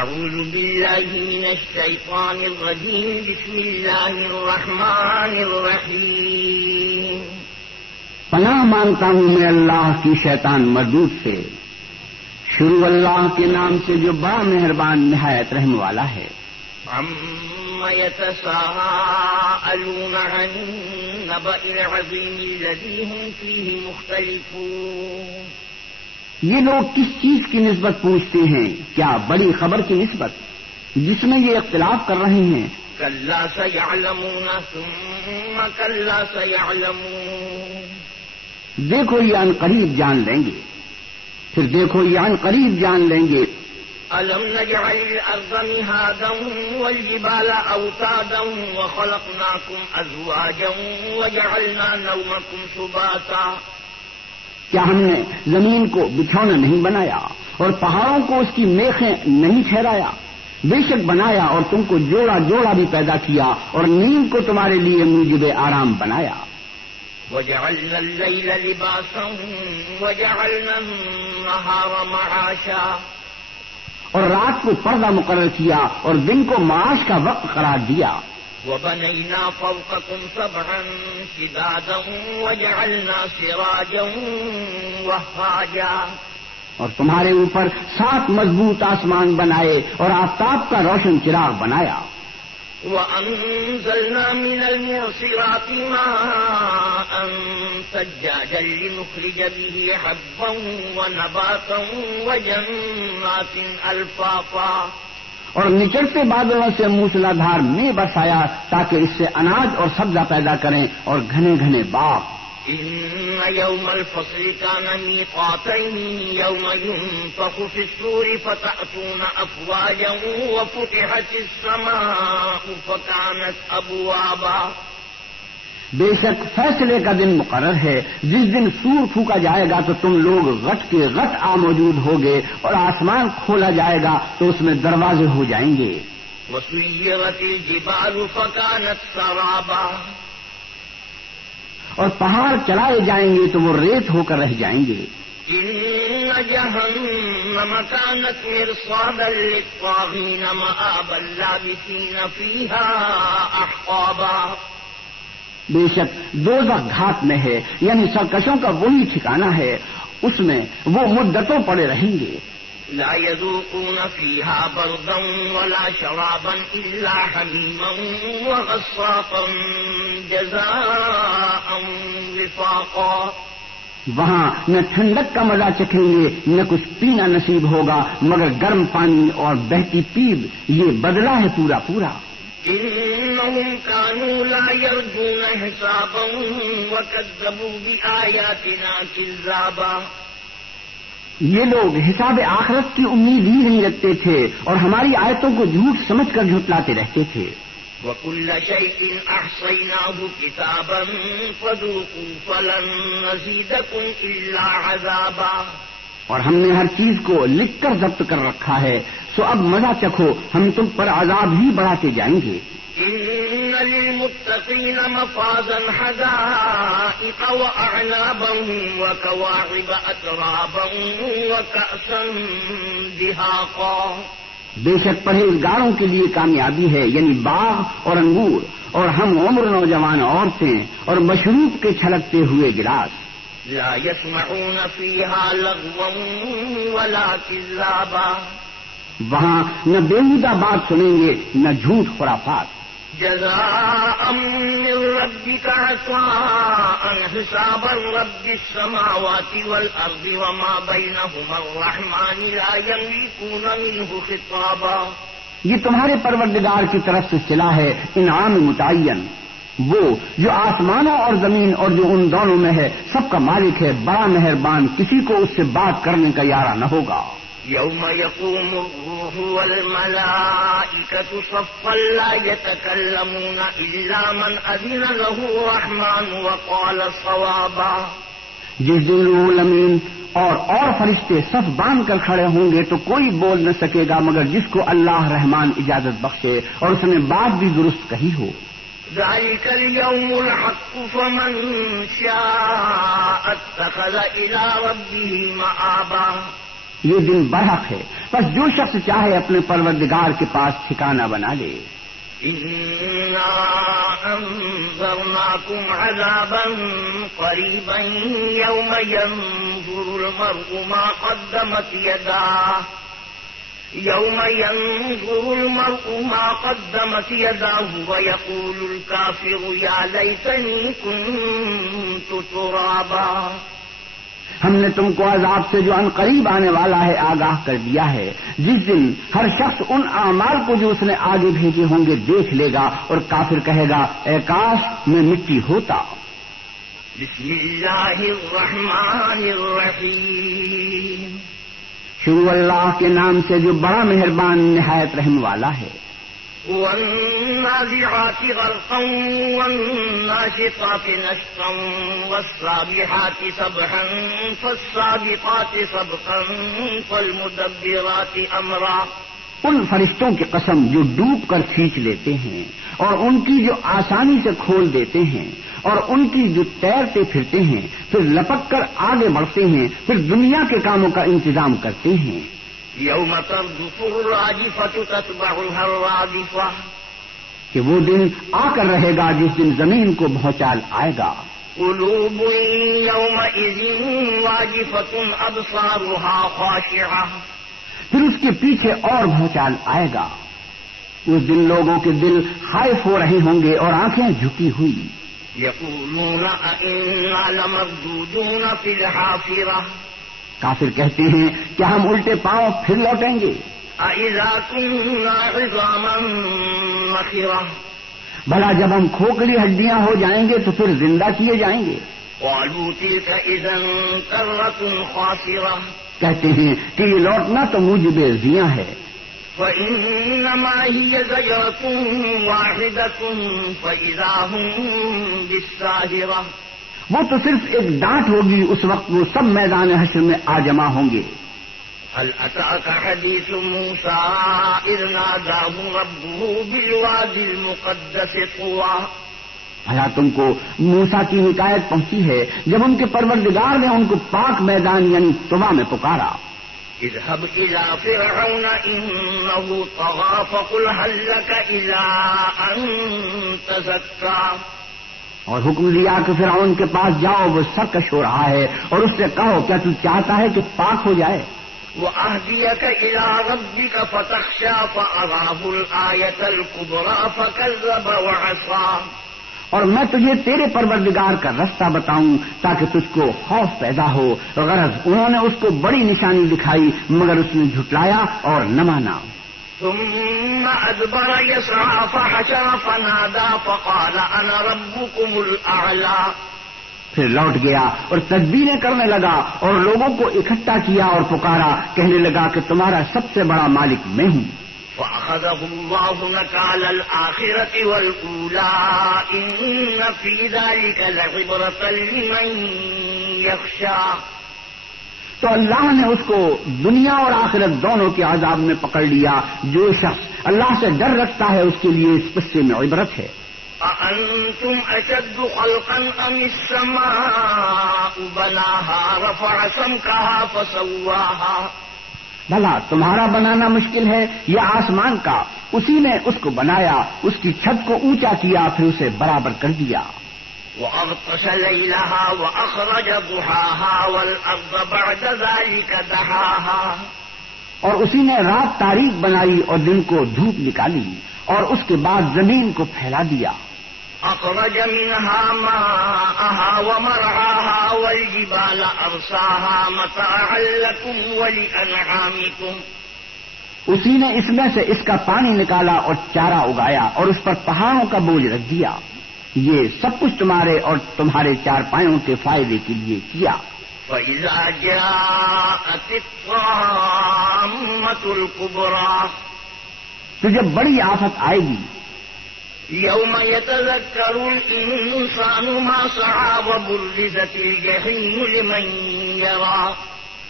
اعوذ باللہ من الشیطان الرجیم بسم اللہ الرحمن الرحیم پناہ مانگتا ہوں میں اللہ کی شیطان مردود سے. شروع اللہ کے نام سے جو بڑا مہربان نہایت رحم والا ہے. عما يتساءلون عن النبأ العظیم الذی هم فیہ مختلفون. یہ لوگ کس چیز کی نسبت پوچھتے ہیں؟ کیا بڑی خبر کی نسبت جس میں یہ اختلاف کر رہے ہیں. کلا سیعلمون ثم کلا سیعلمون. دیکھو یہ عن قریب جان لیں گے، پھر دیکھو یہ عن قریب جان لیں گے. ألم نجعل الأرض مهادا والجبال أوتادا وخلقناكم أزواجا وجعلنا نومكم سباتا. کیا ہم نے زمین کو بچھونا نہیں بنایا اور پہاڑوں کو اس کی میخیں نہیں ٹھہرایا؟ بے شک بنایا اور تم کو جوڑا جوڑا بھی پیدا کیا اور نیند کو تمہارے لیے موجب آرام بنایا. وجعلنا الليل لباسا وجعلنا النهار معاشا. اور رات کو پردہ مقرر کیا اور دن کو معاش کا وقت قرار دیا. وبنينا فوقكم سبعا شدادا وجعلنا سراجا وهاجا. اور تمہارے اوپر 7 مضبوط آسمان بنائے اور آفتاب کا روشن چراغ بنایا. وأنزلنا من المعصرات ماء ثجاجا لنخرج به حبا ونباتا وجنات ألفافا. اور نچلتے بادلوں سے موسلا دھار میں برسایا تاکہ اس سے اناج اور سبزہ پیدا کریں اور گھنے گھنے باغ. إن يوم الفصل كان ميقاتا يوم ينفخ في الصور فتأتون أفواجا وفتحت السماء فكانت أبوابا. بے شک فیصلے کا دن مقرر ہے جس دن سور پھونکا جائے گا تو تم لوگ غٹ کے غٹ آ موجود ہوگے اور آسمان کھولا جائے گا تو اس میں دروازے ہو جائیں گے. وسيرت الجبال فكانت سرابا. اور پہاڑ چلائے جائیں گے تو وہ ریت ہو کر رہ جائیں گے. إن جهنم كانت مرصادا للطاغين مآبا لابثين فيها أحقابا. بے شک دوزخ گھات میں ہے یعنی سرکشوں کا وہی ٹھکانہ ہے، اس میں وہ مدتوں پڑے رہیں گے. لا يذوقون فيها بردا ولا شرابا إلا حميما وغساقا جزاء وفاقا. وہاں نہ ٹھنڈک کا مزہ چکھیں گے نہ کچھ پینا نصیب ہوگا مگر گرم پانی اور بہتی پیپ. یہ بدلہ ہے پورا پورا. إنهم كانوا لا يرجون حسابا وكذبوا بآياتنا كذابا. یہ لوگ حساب آخرت کی امید ہی نہیں رکھتے تھے اور ہماری آیتوں کو جھوٹ سمجھ کر جھٹلاتے رہتے تھے. وكل شيء أحصيناه كتابا فذوقوا فلن نزيدكم إلا عذابا. اور ہم نے ہر چیز کو لکھ کر ضبط کر رکھا ہے سو اب مزہ چکھو ہم تم پر عذاب ہی بڑھاتے جائیں گے. إن للمتقين مفازا حدائق وأعنابا وكواعب أترابا وكأسا دهاقا. بے شک پرہیزگاروں کے لیے کامیابی ہے یعنی باغ اور انگور اور ہم عمر نوجوان عورتیں اور مشروب کے چھلکتے ہوئے گلاس. لا يسمعون فيها لغوا ولا كذابا. وہاں نہ بےہودہ بات سنیں گے نہ جھوٹ خرافات. جزاء من ربك عطاء حسابا رب السماوات والأرض وما بينهما الرحمن لا يملكون منه خطابا. یہ تمہارے پروردگار کی طرف سے صلہ ہے انعام متعین، وہ جو آسمانوں اور زمین اور جو ان دونوں میں ہے سب کا مالک ہے، بڑا مہربان، کسی کو اس سے بات کرنے کا یارہ نہ ہوگا. يوم يقوم الروح والملائكة صفا لا يتكلمون إلا من أذن له الرحمن وقال صوابا. جس دن روح الامین اور فرشتے صف باندھ کر کھڑے ہوں گے تو کوئی بول نہ سکے گا مگر جس کو اللہ رحمان اجازت بخشے اور اس نے بات بھی درست کہی ہو. ذلك اليوم الحق فمن شاء اتخذ إلى ربه مآبا. یہ دن برحق ہے، بس جو شخص چاہے اپنے پروردگار کے پاس ٹھکانہ بنا لے۔ إنا أنذرناكم عذابا قريبا يوم ينظر المرء ما قدمت يداه ويقول الكافر يا ليتني كنت ترابا۔ ہم نے تم کو عذاب سے جو ان قریب آنے والا ہے آگاہ کر دیا ہے، جس دن ہر شخص ان اعمال کو جو اس نے آگے بھیجے ہوں گے دیکھ لے گا اور کافر کہے گا اے کاش میں مٹی ہوتا۔ بسم اللہ الرحمن الرحیم۔ شروع اللہ کے نام سے جو بڑا مہربان نہایت رحم والا ہے۔ والنازعات غرقا والناشطات نشطا والسابحات سبحا فالسابقات سبقا فالمدبرات امرا۔ ان فرشتوں کی قسم جو ڈوب کر کھینچ لیتے ہیں اور ان کی جو آسانی سے کھول دیتے ہیں اور ان کی جو تیرتے پھرتے ہیں، پھر لپک کر آگے بڑھتے ہیں، پھر دنیا کے کاموں کا انتظام کرتے ہیں۔ یوم ترجف الراجفة تتبعها الرادفة، کہ وہ دن آ کر رہے گا جس دن زمین کو بھونچال آئے گا۔ قلوب يومئذ واجفة أبصارها خاشعة، پھر اس کے پیچھے اور بھونچال آئے گا۔ اس دن لوگوں کے دل خائف ہو رہے ہوں گے اور آنکھیں جھکی ہوئی۔ يقولون أئنا لمردودون في الحافرة، کافر کہتے ہیں کہ ہم الٹے پاؤں پھر لوٹیں گے۔ أإذا كنا عظاما نخرة، بھلا جب ہم کھوکھلی ہڈیاں ہو جائیں گے تو پھر زندہ کیے جائیں گے۔ قالوا تلك إذا كرة خاسرة، کہتے ہیں کہ یہ لوٹنا تو موجب زیاں ہے۔ فإنما هي زجرة واحدة فإذا هم بالساهرة، وہ تو صرف ایک ڈانٹ ہوگی، اس وقت وہ سب میدان حشر میں آ جمع ہوں گے۔ هل أتاك حديث موسى إذ ناداه ربه بالوادي المقدس طوى، بھلا تم کو موسیٰ کی حکایت پہنچی ہے جب ان کے پروردگار نے ان کو پاک میدان یعنی طویٰ میں پکارا۔ اذهب إلى فرعون إنه طغى فقل هل لك إلى أن تزكى، اور حکم دیا کہ فرعون کے پاس جاؤ، وہ سرکش ہو رہا ہے، اور اس سے کہو کیا تو چاہتا ہے کہ پاک ہو جائے۔ وأهديك إلى ربك فتخشى فأراه الآية الكبرى فكذب وعصى، اور میں تجھے تیرے پروردگار کا رستہ بتاؤں تاکہ تجھ کو خوف پیدا ہو۔ غرض انہوں نے اس کو بڑی نشانی دکھائی مگر اس نے جھٹلایا اور نہ مانا۔ ثم أدبر يسعى فحشر فنادى فقال أنا ربكم الأعلى، پھر لوٹ گیا اور تدبیریں کرنے لگا اور لوگوں کو اکٹھا کیا اور پکارا، کہنے لگا کہ تمہارا سب سے بڑا مالک میں ہوں۔ فأخذه الله نكال الآخرة والأولى إن في ذلك لعبرة لمن يخشى، تو اللہ نے اس کو دنیا اور آخرت دونوں کے عذاب میں پکڑ لیا۔ جو شخص اللہ سے ڈر رکھتا ہے اس کے لیے اس قصے میں عبرت ہے۔ أأنتم أشد خلقا أم السماء بناها رفع سمكها فسواها، بھلا تمہارا بنانا مشکل ہے یا آسمان کا؟ اسی نے اس کو بنایا، اس کی چھت کو اونچا کیا، پھر اسے برابر کر دیا۔ وأغطش ليلها وأخرج ضحاها والأرض بعد ذلك دحاها، اور اسی نے رات تاریک بنائی اور دن کو دھوپ نکالی اور اس کے بعد زمین کو پھیلا دیا۔ أخرج منها ماءها ومرعاها والجبال أرساها متاعا لكم ولأنعامكم، اسی نے اس میں سے اس کا پانی نکالا اور چارہ اگایا اور اس پر پہاڑوں کا بوجھ رکھ دیا۔ یہ سب کچھ تمہارے اور تمہارے چارپائیوں کے فائدے کے لیے کیا۔ فإذا جاءت الطامة الكبرى، تو جب بڑی آفت آئے گی، يوم يتذكر الإنسان ما سعى وبرزت الجحيم لمن يرى،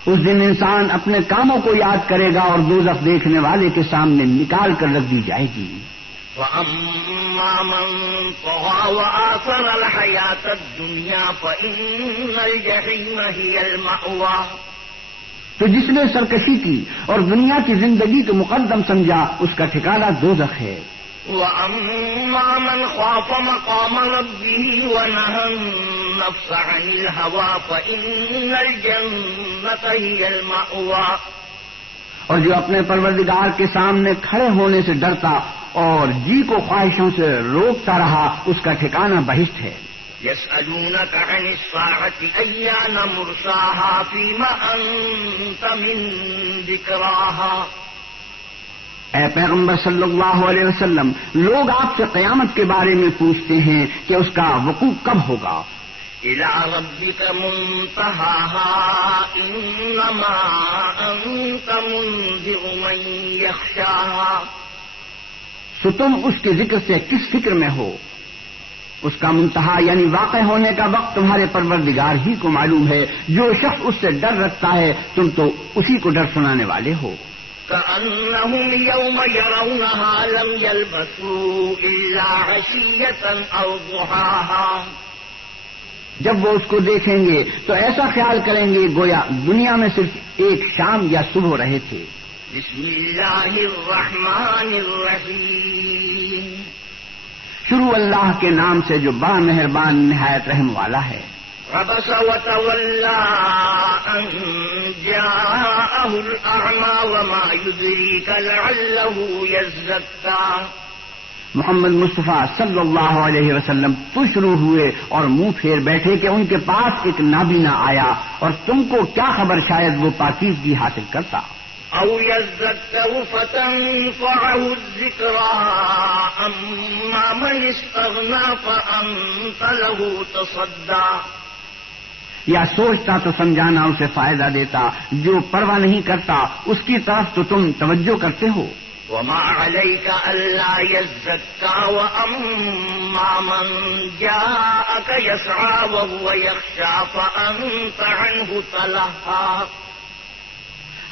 اس دن انسان اپنے کاموں کو یاد کرے گا اور دوزخ دیکھنے والے کے سامنے نکال کر رکھ دی جائے گی۔ وأما من طغى وآثر الحياة الدنيا فإن الجحيم هي المأوى، تو جس نے سرکشی کی اور دنیا کی زندگی کو مقدم سمجھا اس کا ٹھکانہ دوزخ ہے. وَأَمَّا مَنْ خَافَ مَقَامَ رَبِّهِ وَنَهَى النَّفْسَ عَنِ الْهَوَىٰ فَإِنَّ الْجَنَّةَ هِيَ الْمَأْوَىٰ. اور جو اپنے پروردگار کے سامنے کھڑے ہونے سے ڈرتا اور جی کو خواہشوں سے روکتا رہا اس کا ٹھکانہ بہشت ہے. يَسْأَلُونَكَ عَنِ السَّاعَةِ أَيَّانَ مُرْسَاهَا فِيمَ أَنتَ مِن ذِكْرَاهَا. اے پیغمبر صلی اللہ علیہ وسلم، لوگ آپ سے قیامت کے بارے میں پوچھتے ہیں کہ اس کا وقوع کب ہوگا. إِلَىٰ رَبِّكَ مُنتَهَاهَا إِنَّمَا أَنتَ مُنذِرُ مَن يَخْشَاهَا. سو تم اس کے ذکر سے کس فکر میں ہو؟ اس کا منتہا یعنی واقع ہونے کا وقت تمہارے پروردگار ہی کو معلوم ہے. جو شخص اس سے ڈر رکھتا ہے تم تو اسی کو ڈر سنانے والے ہو. كأنهم يوم يرونها لم يلبثوا إلا عشية أو ضحاها. جب وہ اس کو دیکھیں گے تو ایسا خیال کریں گے گویا دنیا میں صرف ایک شام یا صبح رہے تھے. بسم اللہ الرحمن الرحیم. شروع اللہ کے نام سے جو بڑا مہربان نہایت رحم والا ہے. عبس وتولى أن جاءه الأعمى وما يدريك لعله يزكى. محمد مصطفیٰ صلی اللہ علیہ وسلم شروع ہوئے اور منہ پھیر بیٹھے کہ ان کے پاس ایک نابینا آیا اور تم کو کیا خبر شاید وہ پاکیزگی حاصل کرتا. او يذكر فتنفعه الذكرى اما من استغنى فأنت له تصدى. یا سوچتا تو سمجھانا اسے فائدہ دیتا، جو پرواہ نہیں کرتا اس کی طرف تو تم توجہ کرتے ہو. وما عليك ألا يزكى وأما من جاءك يسعى وهو يخشى فأنت عنه تلهى.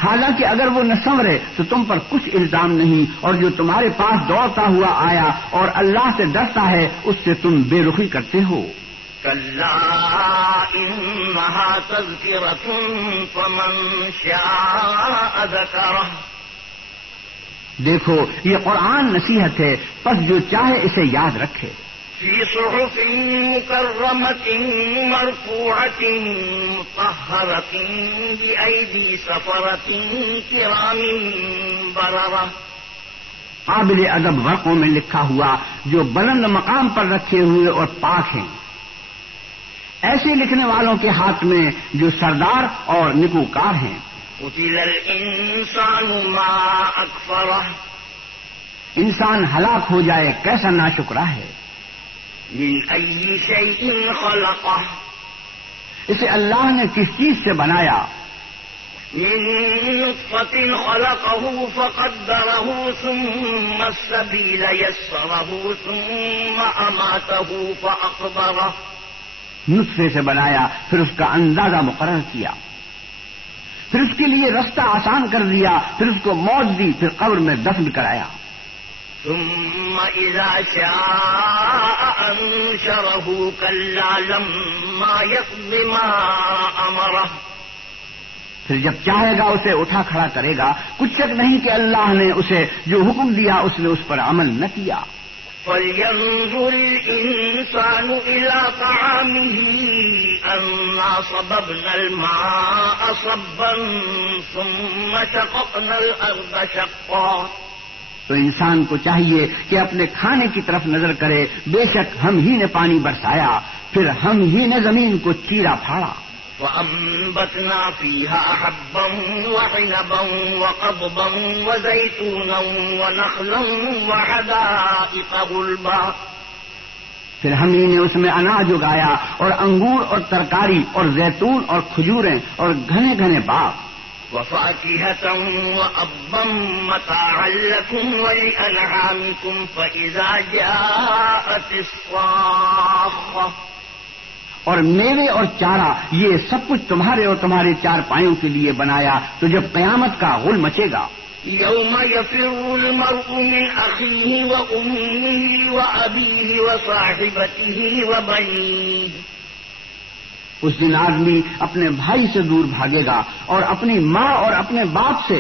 حالانکہ اگر وہ نہ سنورے تو تم پر کچھ الزام نہیں، اور جو تمہارے پاس دوڑتا ہوا آیا اور اللہ سے ڈرتا ہے اس سے تم بے رخی کرتے ہو. كلا إنها تذكرة فمن شاء ذكره. دیکھو یہ قرآن نصیحت ہے، پس جو چاہے اسے یاد رکھے. في صحف مكرمة مرفوعة مطهرة بأيدي سفرة كرام بررة. قابل ادب ورقوں میں لکھا ہوا جو بلند مقام پر رکھے ہوئے اور پاک ہیں، ایسے لکھنے والوں کے ہاتھ میں جو سردار اور نکوکار ہیں. قتل الإنسان ما أكفره. انسان ہلاک ہو جائے کیسا ناشکرا ہے. من أي شيء خلقه. اسے اللہ نے کس چیز سے بنایا؟ من نطفة خلقه فقدره ثم السبيل يسره ثم أماته فأقبره. نطفے سے بنایا، پھر اس کا اندازہ مقرر کیا، پھر اس کے لیے رستہ آسان کر دیا، پھر اس کو موت دی، پھر قبر میں دفن کرایا. ثم إذا شاء أنشره كلا لما يقض ما أمره. پھر جب چاہے گا اسے اٹھا کھڑا کرے گا. کچھ شک نہیں کہ اللہ نے اسے جو حکم دیا اس نے اس پر عمل نہ کیا. فَلْيَنظُرِ الْإِنسَانُ إِلَىٰ طَعَامِهِ أَنَّا صَبَبْنَا الْمَاءَ صَبًّا ثُمَّ شَقَقْنَا الْأَرْضَ شَقًّا. تو انسان کو چاہیے کہ اپنے کھانے کی طرف نظر کرے. بے شک ہم ہی نے پانی برسایا، پھر ہم ہی نے زمین کو چیرا پھاڑا. وَأَنبَتْنَا فِيهَا حَبًّا وَعِنَبًا وَقَضْبًا وَزَيْتُونًا وَنَخْلًا وَحَدَائِقَ غُلْبًا. پھر ہم ہی نے اس میں اناج اگایا اور انگور اور ترکاری اور زیتون اور کھجوریں اور گھنے گھنے باغ. وَفَاكِهَةً وَأَبًّا مَّتَاعًا لَّكُمْ وَلِأَنْعَامِكُمْ فَإِذَا جَاءَتِ الصَّاخَّةُ. اور میوے اور چارہ یہ سب کچھ تمہارے اور تمہارے چار پایوں کے لیے بنایا. تو جب قیامت کا غل مچے گا، يوم يفر المرء من أخيه وأمه وأبيه وصاحبته وبنيه. اس دن آدمی اپنے بھائی سے دور بھاگے گا اور اپنی ماں اور اپنے باپ سے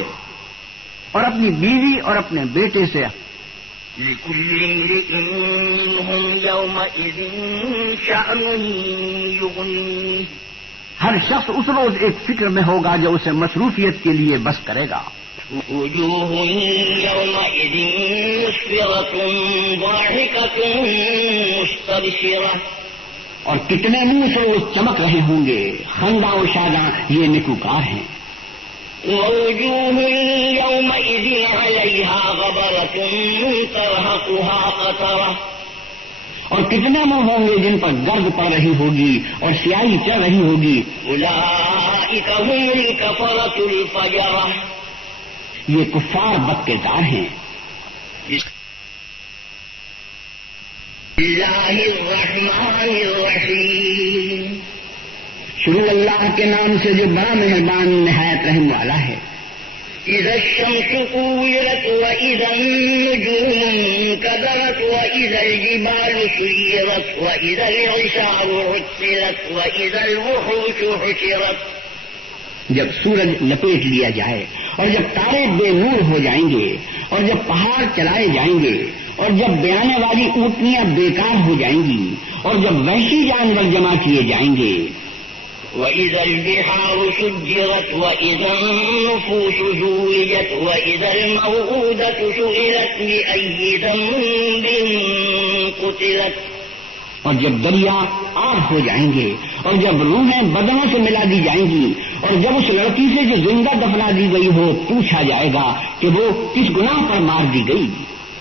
اور اپنی بیوی اور اپنے بیٹے سے. لكل امرئ منهم يومئذ شأن يغنيه. ہر شخص اس روز ایک فکر میں ہوگا جو اسے مصروفیت کے لیے بس کرے گا. وجوه يومئذ مسفرة ضاحكة مستبشرة. اور کتنے منہ سے وہ چمک رہے ہوں گے، خنداں و شاداں یہ نکوکار ہیں. ووجوه يومئذ عليها غبرة ترهقها قترة. اور کتنے منہ ہوں گے جن پر گرد پڑ رہی ہوگی اور سیاہی چڑھ رہی ہوگی. أولئك هم الكفرة الفجرة. یہ کفار بدکردار ہیں. الله الرحمن الرحيم. شروع اللہ کے نام سے جو بڑا مہربان نہایت رحم والا ہے. إذا الشمس كورت وإذا النجوم انكدرت وإذا الجبال سيرت وإذا العشار عطلت وإذا الوحوش حشرت. جب سورج لپیٹ لیا جائے اور جب تارے بے نور ہو جائیں گے اور جب پہاڑ چلائے جائیں گے اور جب بیانے والی اونٹنیاں بیکار ہو جائیں گی اور جب وحشی جانور جمع کیے جائیں گے. وإذا البحار سجرت وإذا النفوس زوجت وإذا الموءودة سئلت بأي ذنب قتلت. اور جب دریا آگ ہو جائیں گے اور جب روحیں بدنوں سے ملا دی جائیں گی اور جب اس لڑکی سے جو زندہ دفنا دی گئی ہو پوچھا جائے گا کہ وہ کس گناہ پر مار دی گئی.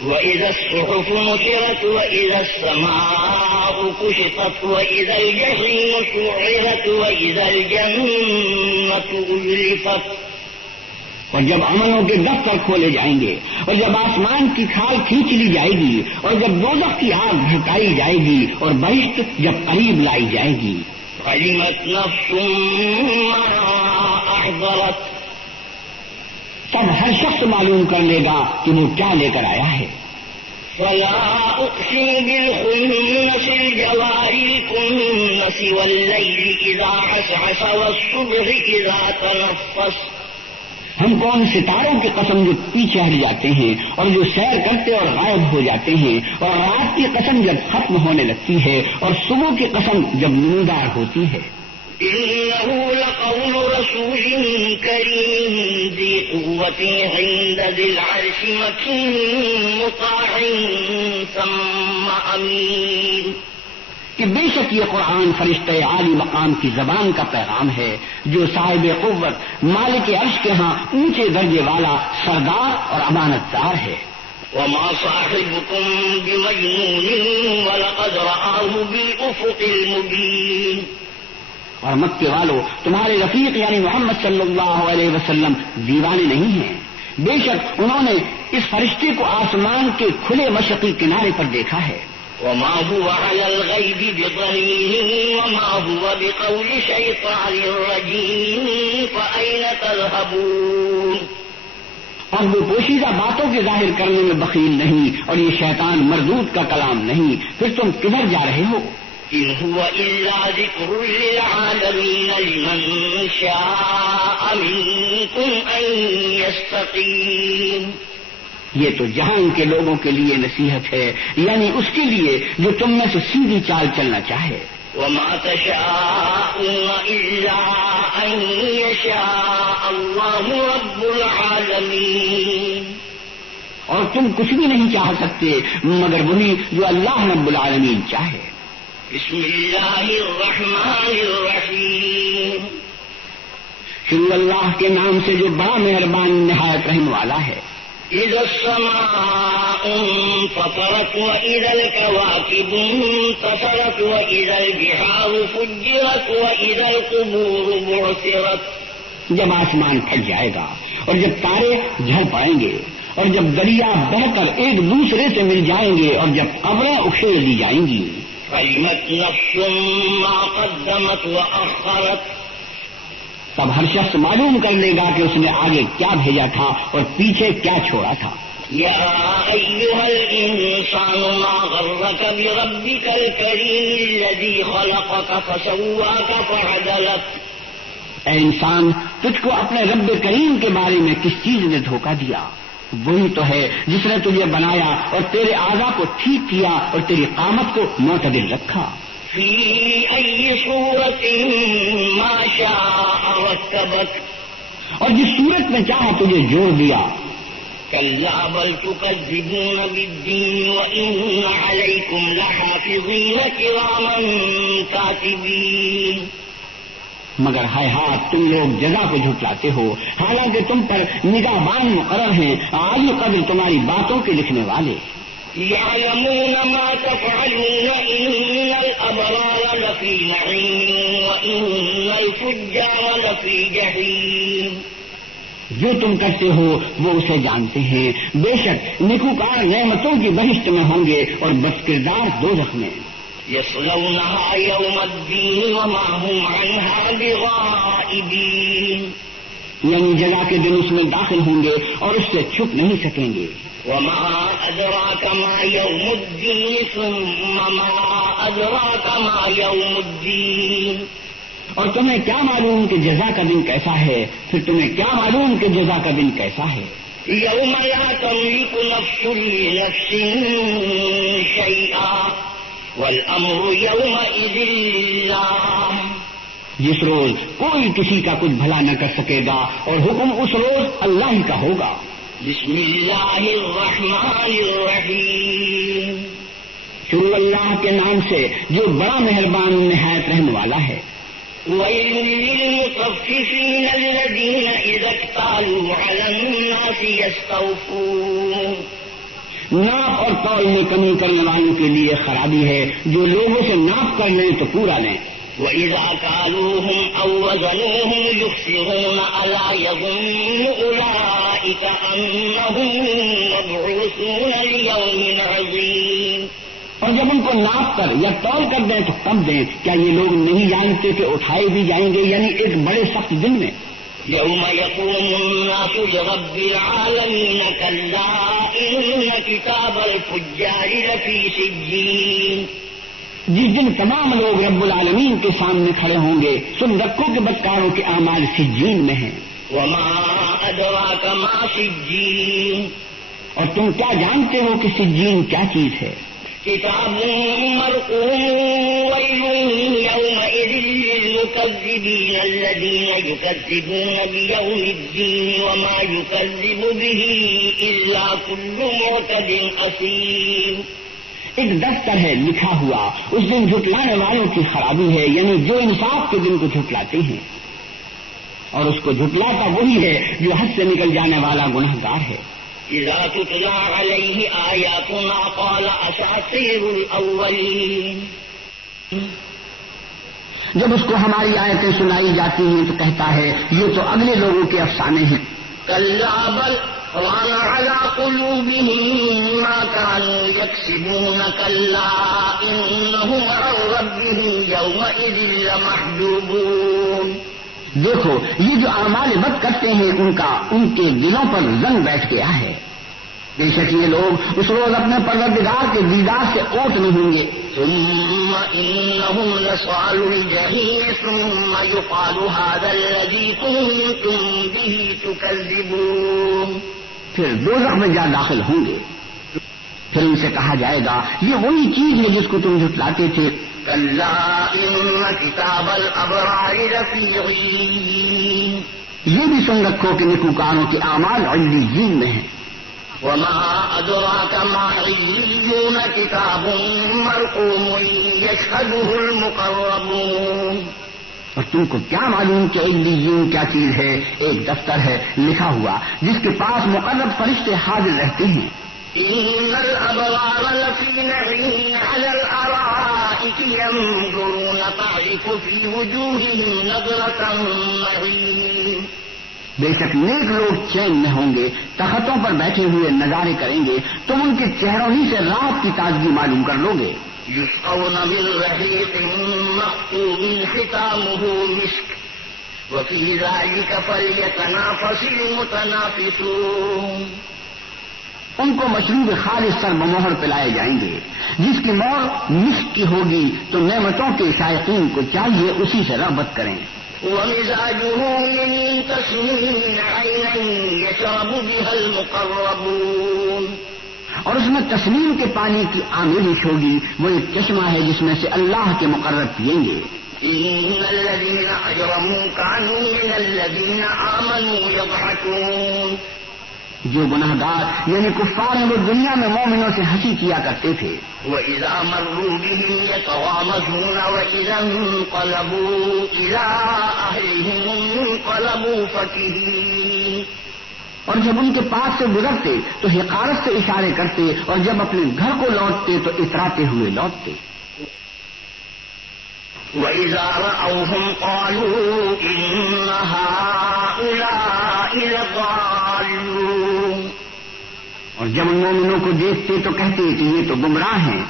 وإذا الصحف نشرت وإذا السماء كشطت وإذا الجحيم سعرت وإذا الجنة أزلفت. اور جب عملوں کے دفتر کھولے جائیں گے اور جب آسمان کی کھال کھینچ لی جائے گی اور جب دوزخ کی آگ بھڑکائی جائے گی اور بہشت جب قریب لائی جائے گی. علمت نفس ما أحضرت. تب ہر شخص معلوم کر لے گا کہ وہ کیا لے کر آیا ہے. فلا أقسم بالخنس الجوار الكنس والليل إذا عسعس والصبح إذا تنفس. ہم کون ستاروں کی قسم جو پیچھے ہٹ جاتے ہیں اور جو سیر کرتے اور غائب ہو جاتے ہیں اور رات کی قسم جب ختم ہونے لگتی ہے اور صبح کی قسم جب نمودار ہوتی ہے. إنه لقول رسول كريم ذي قوة عند ذي العرش مكين مطاع ثم أمين. کہ بے شک یہ قرآن فرشتہ عالی مقام کی زبان کا پیغام ہے جو صاحب قوت مالک عرش کے ہاں اونچے درجے والا سردار اور امانت دار ہے. وما صاحبكم بمجنون ولقد رآه بالأفق المبين. اور مکے والو تمہارے رفیق یعنی محمد صلی اللہ علیہ وسلم دیوانے نہیں ہیں. بے شک انہوں نے اس فرشتے کو آسمان کے کھلے مشرقی کنارے پر دیکھا ہے. وما هو على الغيب بضنين وما هو بقول شيطان رجيم فأين تذهبون. اور وہ پوشیدہ باتوں کے ظاہر کرنے میں بخیل نہیں اور یہ شیطان مردود کا کلام نہیں، پھر تم کدھر جا رہے ہو؟ إن هو إلا ذكر للعالمين لمن شاء منكم أن يستقيم. یہ تو جہان کے لوگوں کے لیے نصیحت ہے، یعنی اس کے لیے جو تم میں سے سیدھی چال چلنا چاہے. وما تشاءون إلا أن يشاء الله رب العالمين. اور تم کچھ بھی نہیں چاہ سکتے مگر وہی جو اللہ رب العالمین چاہے. بسم اللہ الرحمن الرحیم. شروع اللہ کے نام سے جو بڑا مہربان نہایت رحم والا ہے. اذا السماء انفطرت واذا الكواكب انتثرت واذا البحار فجرت واذا القبور بعثرت. جب آسمان پھٹ جائے گا اور جب تارے جھڑ پڑیں گے اور جب دریا بہ کر ایک دوسرے سے مل جائیں گے اور جب قبریں اکھیڑ دی جائیں گی. علمت نفس ما قدمت واخرت. تب ہر شخص معلوم کر لے گا کہ اس نے آگے کیا بھیجا تھا اور پیچھے کیا چھوڑا تھا. يا أيها الإنسان ما غرك بربك الكريم الذي خلقك فسواك فعدلك. اے انسان، تجھ کو اپنے رب کریم کے بارے میں کس چیز نے دھوکہ دیا؟ وہی تو ہے جس نے تجھے بنایا اور تیرے اعضاء کو ٹھیک کیا اور تیری قامت کو معتدل رکھا. في أي صورة ما شاء ركبك. اور جس صورت میں چاہا تجھے جوڑ دیا. كلا بل تكذبون بالدين وإن عليكم لحافظين كراما كاتبين. مگر ہائے ہاتھ، تم لوگ جزا کو جھٹلاتے ہو، حالانکہ تم پر نگہبان مقرر ہیں، عالی قدر تمہاری باتوں کے لکھنے والے. يعلمون ما تفعلون إن الأبرار لفي نعيم وإن الفجار لفي جحيم. جو تم کرتے ہو وہ اسے جانتے ہیں، بے شک نیکوکار نعمتوں کی بہشت میں ہوں گے اور بدکردار دوزخ میں. يصلونها يوم الدين وما هم عنها بغائبين. یعنی جزا کے دن اس میں داخل ہوں گے اور اس سے چھپ نہیں سکیں گے. وما أدراك ما يوم الدين ثم ما أدراك ما يوم الدين. اور تمہیں کیا معلوم کہ جزا کا دن کیسا ہے؟ پھر تمہیں کیا معلوم کہ جزا کا دن کیسا ہے؟ يوم لا تملك نفس لنفس شيئا والأمر يومئذ لله. جس روز کوئی کسی کا کچھ بھلا نہ کر سکے گا اور حکم اس روز اللہ ہی کا ہوگا. بسم اللہ الرحمن الرحیم. شروع اللہ کے نام سے جو بڑا مہربان نہایت رحم والا ہے. وَيْلٌ لِّلْمُطَفِّفِينَ الَّذِينَ إِذَا اكْتَالُوا عَلَى النَّاسِ يَسْتَوْفُونَ. ناپ اور تول میں کمی کرنے والوں کے لیے خرابی ہے جو لوگوں سے ناپ کر لیں تو پورا لیں. وَإِذَا كَالُوهُمْ أَوْ وَّزَنُوهُمْ يُخْسِرُونَ أَلَا يَظُنُّ أُولَٰئِكَ أَنَّهُم مَّبْعُوثُونَ لِيَوْمٍ عَظِيمٍ. اور جب ان کو ناپ کر یا تول کر دیں تو کم دیں، کیا یہ لوگ نہیں جانتے کہ اٹھائے بھی جائیں گے، یعنی ایک بڑے سخت دن میں. يوم يقوم الناس لرب العالمين كلا إن كتاب الفجار لفي سجين. جس دن تمام لوگ رب العالمین کے سامنے کھڑے ہوں گے، سن رکھو کہ بدکاروں کے اعمال سجین میں ہیں. وما أدراك ما سجين. اور تم کیا جانتے ہو کہ سجین کیا چیز ہے؟ كتاب مرقوم ويل يومئذ للمكذبين الذين يكذبون بيوم الدين وما يكذب به إلا كل معتد أثيم. ایک دفتر ہے لکھا ہوا، اس دن جھٹلانے والوں کی خرابی ہے، یعنی جو انصاف کے دن کو جھٹلاتے ہیں، اور اس کو جھٹلاتا وہی ہے جو حد سے نکل جانے والا گنہگار ہے. إذا تتلى عليه آياتنا قال أساطير الأولين. جب اس کو ہماری آیتیں سنائی جاتی ہیں تو کہتا ہے یہ تو اگلے لوگوں کے افسانے ہیں. كلا بل ران على قلوبهم ما كانوا يكسبون. كلا إنهم عن ربهم يومئذ لمحجوبون. دیکھو یہ جو اعمال بد کرتے ہیں ان کے دلوں پر زنگ بیٹھ گیا ہے. بے شک یہ لوگ اس روز اپنے پروردگار کے دیدار سے اوٹ نہیں ہوں گے. ثم إنهم لصالو الجحيم ثم يقال هذا الذي كنتم به تكذبون. پھر دوزخ میں جا داخل ہوں گے، پھر ان سے کہا جائے گا یہ وہی چیز ہے جس کو تم جھٹلاتے تھے. كلا إن كتاب الأبرار لفي عليين. یہ بھی سن رکھو کہ نیکوکاروں کے اعمال علیین میں ہیں. وما أدراك ما عليون. كتاب مرقوم يشهده المقربون. اور تم کو کیا معلوم کہ علیین کیا چیز ہے؟ ایک دفتر ہے لکھا ہوا جس کے پاس مقرب فرشتے حاضر رہتے ہیں. إن الأبرار لفي نعيم على الأرائك ينظرون تعرف في وجوههم نظرة النعيم. بے شک نیک لوگ چین میں ہوں گے، تختوں پر بیٹھے ہوئے نظارے کریں گے، تم ان کے چہروں ہی سے رات کی تازگی معلوم کر لو گے. يسقون من رحيق مختوم ختامه مسك وفي ذلك فليتنافس المتنافسون. ان کو مشروب خالص سر بمہر پلائے جائیں گے، جس کی مہر مسک کی ہوگی، تو نعمتوں کے شائقین کو چاہیے اسی سے رغبت کریں۔ ومزاجه من تسنيم عينا يشرب بها المقربون، اور اس میں تسنیم کے پانی کی آمیزش ہوگی، وہ ایک چشمہ ہے جس میں سے اللہ کے مقرب پیئیں گے۔ إن الذين أجرموا كانوا من الذين آمنوا يضحكون، جو گناہ گار یعنی کفار ہیں وہ دنیا میں مومنوں سے ہنسی کیا کرتے تھے۔ وَإِذَا مَرُّوا بِهِمْ يَتَغَامَزُونَ وَإِذَا انقَلَبُوا إِلَىٰ أَهْلِهِمْ انقَلَبُوا فَكِهِينَ، اور جب ان کے پاس سے گزرتے تو حقارت سے اشارے کرتے، اور جب اپنے گھر کو لوٹتے تو اتراتے ہوئے لوٹتے۔ وَإِذَا رَأَوْهُمْ قَالُوا إِنَّ هَٰؤُلَاءِ لَضَالُّونَ، اور جب ان مومنوں کو دیکھتے تو کہتے کہ یہ تو گمراہ ہیں۔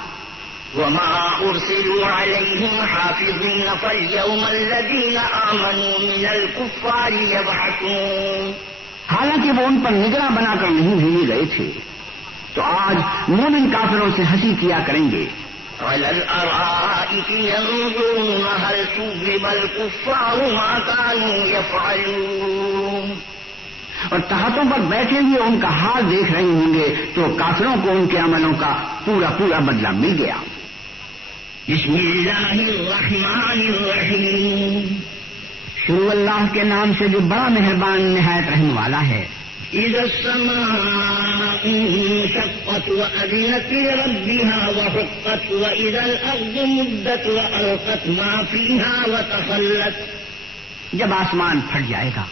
وَمَا أُرْسِلُوا عَلَيْهِمْ حَافِظِينَ فَالْيَوْمَ الَّذِينَ آمَنُوا مِنَ الْكُفَّارِ يَضْحَكُونَ، حالانکہ وہ ان پر نگراں بنا کر نہیں بھیجے گئے تھے، تو آج مومن کافروں سے ہنسی کیا کریں گے۔ عَلَى الْأَرَائِكِ يَنظُرُونَ هَلْ ثُوِّبَ الْكُفَّارُ مَا كَانُوا يَفْعَلُونَ، اور تختوں پر بیٹھے ہوئے ان کا حال دیکھ رہے ہوں گے تو کافروں کو ان کے عملوں کا پورا پورا بدلہ مل گیا۔ بسم اللہ الرحمن الرحیم، شروع اللہ کے نام سے جو بڑا مہربان نہایت رحم والا ہے۔ اذا السماء انشقت وأذنت لربها وحقت وإذا الأرض مدت وألقت ما فيها وتخلت، جب آسمان پھٹ جائے گا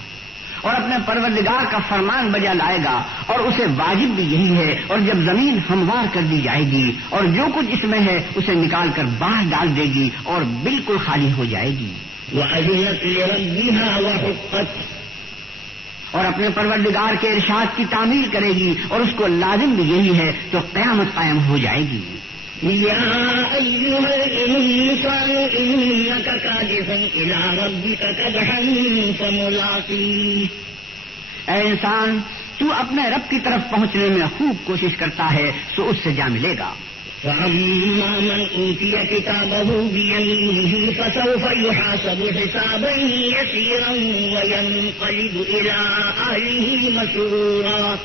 اور اپنے پروردگار کا فرمان بجا لائے گا، اور اسے واجب بھی یہی ہے، اور جب زمین ہموار کر دی جائے گی اور جو کچھ اس میں ہے اسے نکال کر باہر ڈال دے گی اور بالکل خالی ہو جائے گی۔ وأذنت لربها وحقت، اور اپنے پروردگار کے ارشاد کی تعمیل کرے گی اور اس کو لازم بھی یہی ہے، تو قیامت قائم ہو جائے گی۔ یا ایھا الانسان انک کادح الی ربک کدحا فملاقیہ، اے انسان تو اپنے رب کی طرف پہنچنے میں خوب کوشش کرتا ہے، سو اس سے جا ملے گا۔ فأما من أوتي كتابه بيمينه فسوف يحاسب حسابا يسيرا وينقلب إلى أهله مسرورا،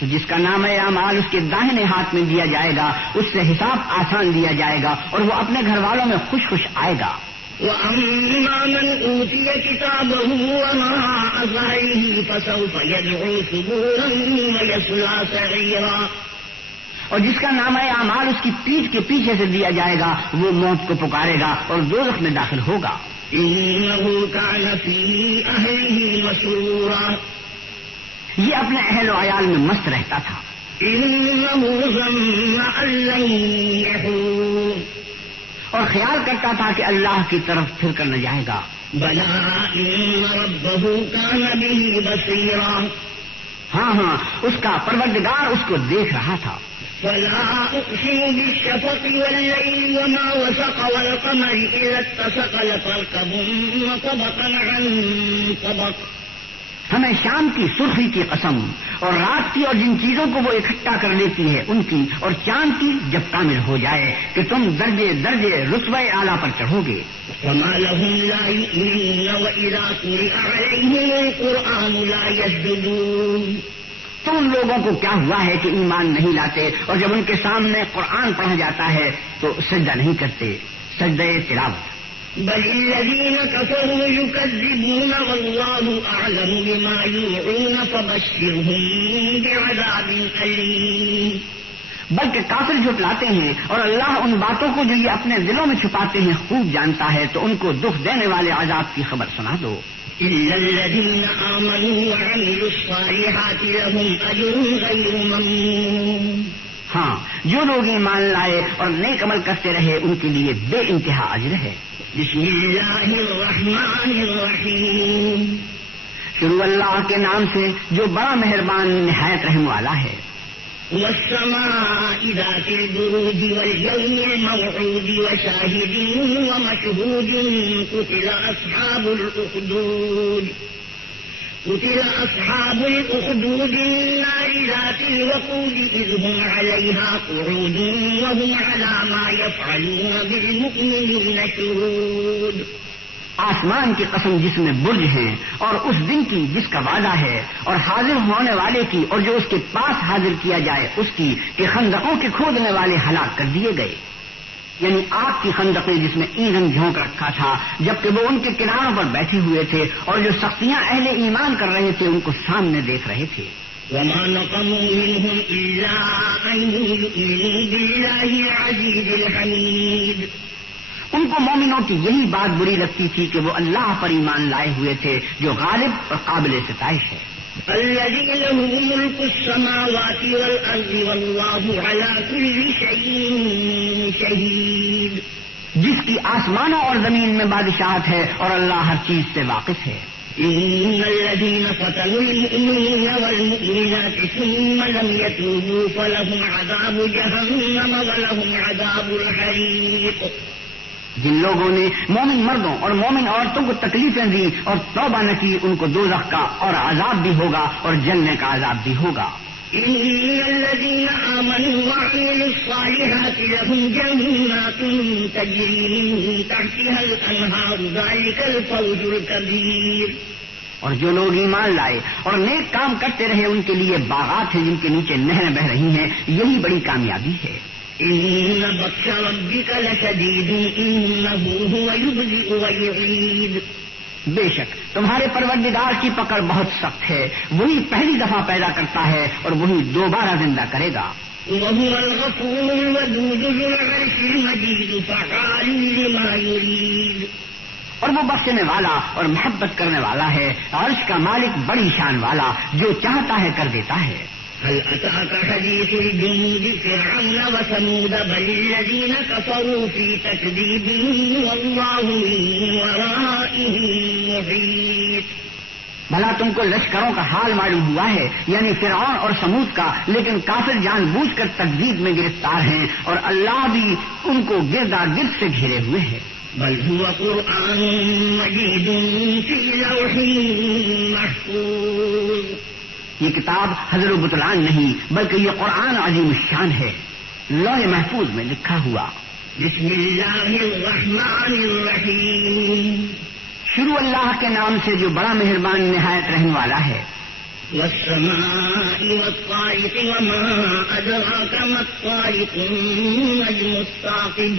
تو جس کا نام اعمال اس کے داہنے ہاتھ میں دیا جائے گا اس سے حساب آسان دیا جائے گا اور وہ اپنے گھر والوں میں خوش خوش آئے گا۔ وأما من أوتي كتابه وراء ظهره فسوف يدعو ثبورا ويصلى سعيرا، اور جس کا نام اعمال اس کی پیٹھ کے پیچھے سے دیا جائے گا وہ موت کو پکارے گا اور دوزخ میں داخل ہوگا۔ إنه كان في أهله مسرورا، یہ اپنے اہل و عیال میں مست رہتا تھا۔ إنه ظن أن لن يحور، اور خیال کرتا تھا کہ اللہ کی طرف پھر کر نہ جائے گا۔ بلى إن ربه كان به بصيرا، ہاں اس کا پروردگار اس کو دیکھ رہا تھا۔ فلا أقسم بالشفق والليل وما وسق والقمر إذا اتسق لتركبن طبقا عن طبق، ہمیں شام کی سرخی کی قسم اور رات کی اور جن چیزوں کو وہ اکٹھا کر لیتی ہے ان کی، اور چاند کی جب کامل ہو جائے کہ تم درجے درجے رتبہ اعلیٰ پر چڑھو گے۔ فما لهم لا يؤمنون وإذا قرئ عليهم القرآن لا يسجدون، تو ان لوگوں کو کیا ہوا ہے کہ ایمان نہیں لاتے اور جب ان کے سامنے قرآن پڑھا جاتا ہے تو سجدہ نہیں کرتے، سجدہ تلاوت۔ بل الذين كفروا يكذبون والله أعلم بما يوعون فبشرهم بعذاب أليم، بلکہ کافر جھٹلاتے ہیں اور اللہ ان باتوں کو جو یہ اپنے دلوں میں چھپاتے ہیں خوب جانتا ہے، تو ان کو دکھ دینے والے عذاب کی خبر سنا دو۔ إلا الذين آمنوا وعملوا الصالحات لهم أجر غير ممنون، ہاں جو لوگ ایمان لائے اور نیک عمل کرتے رہے ان کے لیے بے انتہا اجر ہے۔ بسم اللہ الرحمن الرحیم، شروع اللہ کے نام سے جو بڑا مہربان نہایت رحم والا ہے۔ والسماء ذات البروج واليوم الموعود وشاهد ومشهود قتل أصحاب الأخدود، قتل أصحاب الأخدود النار ذات الوقود إذ هم عليها قعود وهم على ما يفعلون بالمؤمنين شهود. آسمان کی قسم جس میں برج ہیں اور اس دن کی جس کا وعدہ ہے اور حاضر ہونے والے کی اور جو اس کے پاس حاضر کیا جائے اس کی کہ خندقوں کے کھودنے والے ہلاک کر دیے گئے. یعنی آگ کی خندقیں جس میں ایندھن جھونک رکھا تھا جبکہ وہ ان کے کناروں پر بیٹھے ہوئے تھے اور جو سختیاں اہل ایمان کر رہے تھے ان کو سامنے دیکھ رہے تھے. وما نقموا منهم إلا أن يؤمنوا بالله العزيز الحميد. ان کو مومنوں کی یہی بات بری لگتی تھی کہ وہ اللہ پر ایمان لائے ہوئے تھے جو غالب اور قابل ستائش ہے. الذي له ملك السماوات والأرض والله على كل شيء شهيد. جس کی آسمانوں اور زمین میں بادشاہت ہے اور اللہ ہر چیز سے واقف ہے. إن الذين فتنوا المؤمنين والمؤمنات ثم لم يتوبوا فلهم عذاب جهنم ولهم عذاب الحريق. جن لوگوں نے مومن مردوں اور مومن عورتوں کو تکلیفیں دی اور توبہ نہ کی ان کو دوزخ کا اور عذاب بھی ہوگا اور جلنے کا عذاب بھی ہوگا. إن الذين آمنوا وعملوا الصالحات لهم جنات تجري من تحتها الأنهار ذلك الفوز الكبير. اور جو لوگ ایمان لائے اور نیک کام کرتے رہے ان کے لیے باغات ہیں جن کے نیچے نہریں بہ رہی ہیں، یہی بڑی کامیابی ہے. إن بطش ربك لشديد إنه هو يبدئ ويعيد. بے شک تمہارے پروردگار کی پکڑ بہت سخت ہے، وہی پہلی دفعہ پیدا کرتا ہے اور وہی دوبارہ زندہ کرے گا. وهو الغفور الودود ذو العرش المجيد فعال لما يريد. اور وہ بخشنے والا اور محبت کرنے والا ہے، عرش کا مالک بڑی شان والا، جو چاہتا ہے کر دیتا ہے. هل أتاك حديث الجنود فرعون وثمود بل الذين كفروا في تكذيب والله من ورائهم محيط. بھلا تم کو لشکروں کا حال معلوم ہوا ہے، یعنی فرعون اور سمود کا، لیکن کافر جان بوجھ کر تکذیب میں گرفتار ہیں اور اللہ بھی ان کو گردا گرد سے گھیرے ہوئے ہے. بل هو قرآن مجيد في لوح محفوظ. یہ کتاب حضر و بطلان نہیں بلکہ یہ قرآن عظیم الشان ہے، لوح محفوظ میں لکھا ہوا. بسم اللہ الرحمن الرحیم. شروع اللہ کے نام سے جو بڑا مہربان نہایت رحم والا ہے. والسماء والطارق وما أدراك ما الطارق النجم الثاقب.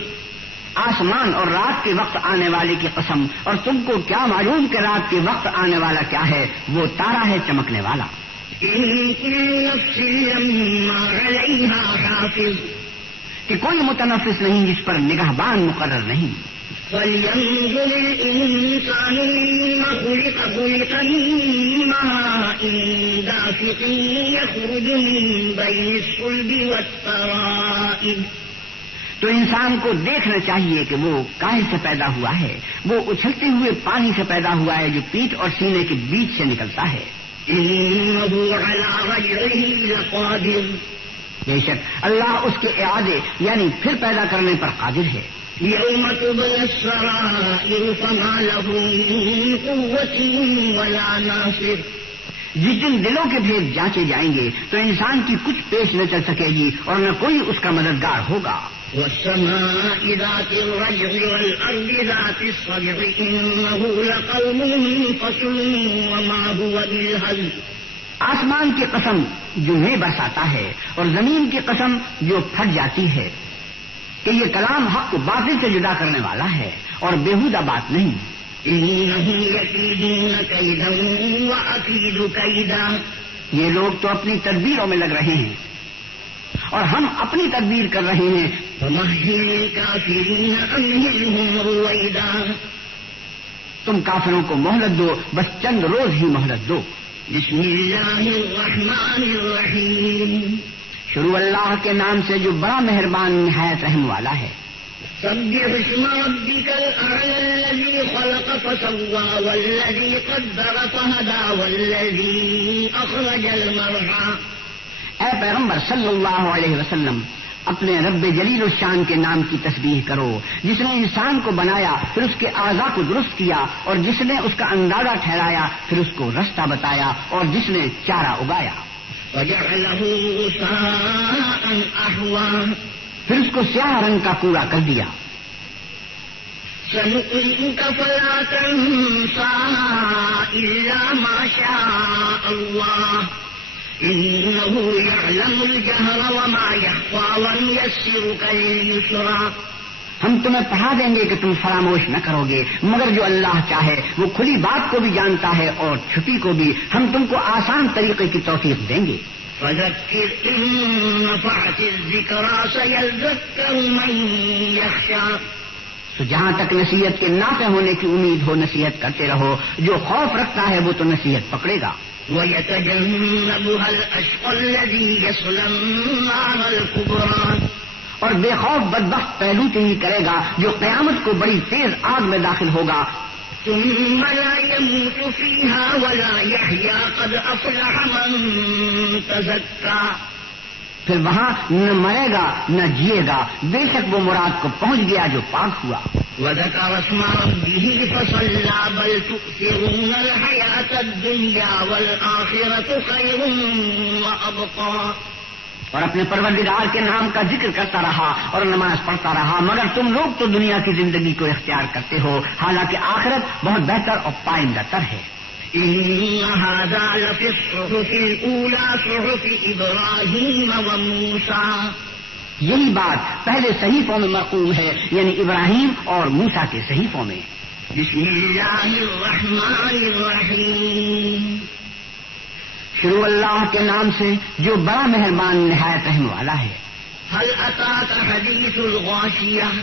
آسمان اور رات کے وقت آنے والے کی قسم، اور تم کو کیا معلوم کہ رات کے وقت آنے والا کیا ہے؟ وہ تارا ہے چمکنے والا. إن كل نفس لما عليها حافظ. کہ کوئی متنفس نہیں جس پر نگہبان مقرر نہیں. فلينظر الإنسان مما خلق. خلق من ماء دافق يخرج من بين الصلب والترائب. تو انسان کو دیکھنا چاہیے کہ وہ کاہے سے پیدا ہوا ہے. وہ اچھلتے ہوئے پانی سے پیدا ہوا ہے جو پیٹھ اور سینے کے بیچ سے نکلتا ہے. إنه على رجعه لقادر. بے شک اللہ اس کے اعادے یعنی پھر پیدا کرنے پر قادر ہے. يوم تبلى السرائر فما له من قوة ولا ناصر. جس دن دلوں کے بھید جانچے جائیں گے تو انسان کی کچھ پیش نہ چل سکے گی اور نہ کوئی اس کا مددگار ہوگا. والسماء ذات الرجع والأرض ذات الصدع إنه لقول فصل وما هو بالهزل. آسمان کی قسم جو میں برساتا ہے اور زمین کی قسم جو پھٹ جاتی ہے کہ یہ کلام حق کو باطل سے جدا کرنے والا ہے اور بیہودہ بات نہیں. إنهم يكيدون كيدا وأكيد كيدا. یہ لوگ تو اپنی تدبیروں میں لگ رہے ہیں اور ہم اپنی تدبیر کر رہے ہیں. فمهل الكافرين أمهلهم رويدا. تم کافروں کو مہلت دو، بس چند روز ہی مہلت دو. بسم اللہ الرحمن الرحیم. شروع اللہ کے نام سے جو بڑا مہربان نہایت رحم والا ہے. سبح اسم ربك الأعلى الذي خلق فسوى والذي قدر فهدى والذي أخرج المرعى. اے پیغمبر صلی اللہ علیہ وسلم، اپنے رب جلیل الشان کے نام کی تسبیح کرو، جس نے انسان کو بنایا پھر اس کے اعضاء کو درست کیا، اور جس نے اس کا اندازہ ٹھہرایا پھر اس کو رستہ بتایا، اور جس نے چارہ اگایا وجعله غثاء أحوى پھر اس کو سیاہ رنگ کا کوڑا کر دیا۔ سنقرئك فلا تنسى إلا ما شاء الله إنه يعلم الجهر وما يخفى ونيسرك لليسرى۔ ہم تمہیں پڑھا دیں گے کہ تم فراموش نہ کرو گے، مگر جو اللہ چاہے وہ کھلی بات کو بھی جانتا ہے اور چھپی کو بھی، ہم تم کو آسان طریقے کی توفیق دیں گے۔ فذكر إن نفعت الذكرى سيذكر من يخشى۔ تو جہاں تک نصیحت کے نافع ہونے کی امید ہو نصیحت کرتے رہو، جو خوف رکھتا ہے وہ تو نصیحت پکڑے گا۔ ويتجنبها الأشقى الذي يصلى النار الكبرى۔ اور بے خوف بدبخت پہلو سے ہی کرے گا جو قیامت کو بڑی تیز آگ میں داخل ہوگا۔ ثم لا يموت فيها ولا يحيا قد أفلح من تزكى۔ پھر وہاں نہ مرے گا نہ جیے گا، بے شک وہ مراد کو پہنچ گیا جو پاک ہوا۔ وذكر اسم ربه فصلى بل تؤثرون الحياة الدنيا والآخرة خير وأبقى۔ اور اپنے پروردگار کے نام کا ذکر کرتا رہا اور نماز پڑھتا رہا، مگر تم لوگ تو دنیا کی زندگی کو اختیار کرتے ہو، حالانکہ آخرت بہت بہتر اور پائندہ تر ہے۔ إن هذا لفي الصحف الأولى صحف إبراهيم وموسى۔ یہی بات پہلے صحیفوں میں مرقوم ہے، یعنی ابراہیم اور موسیٰ کے صحیفوں میں۔ بسم الله الرحمن الرحيم۔ شروع اللہ کے نام سے جو بڑا مہربان نہایت رحم والا ہے۔ هل أتاك حديث الغاشية؟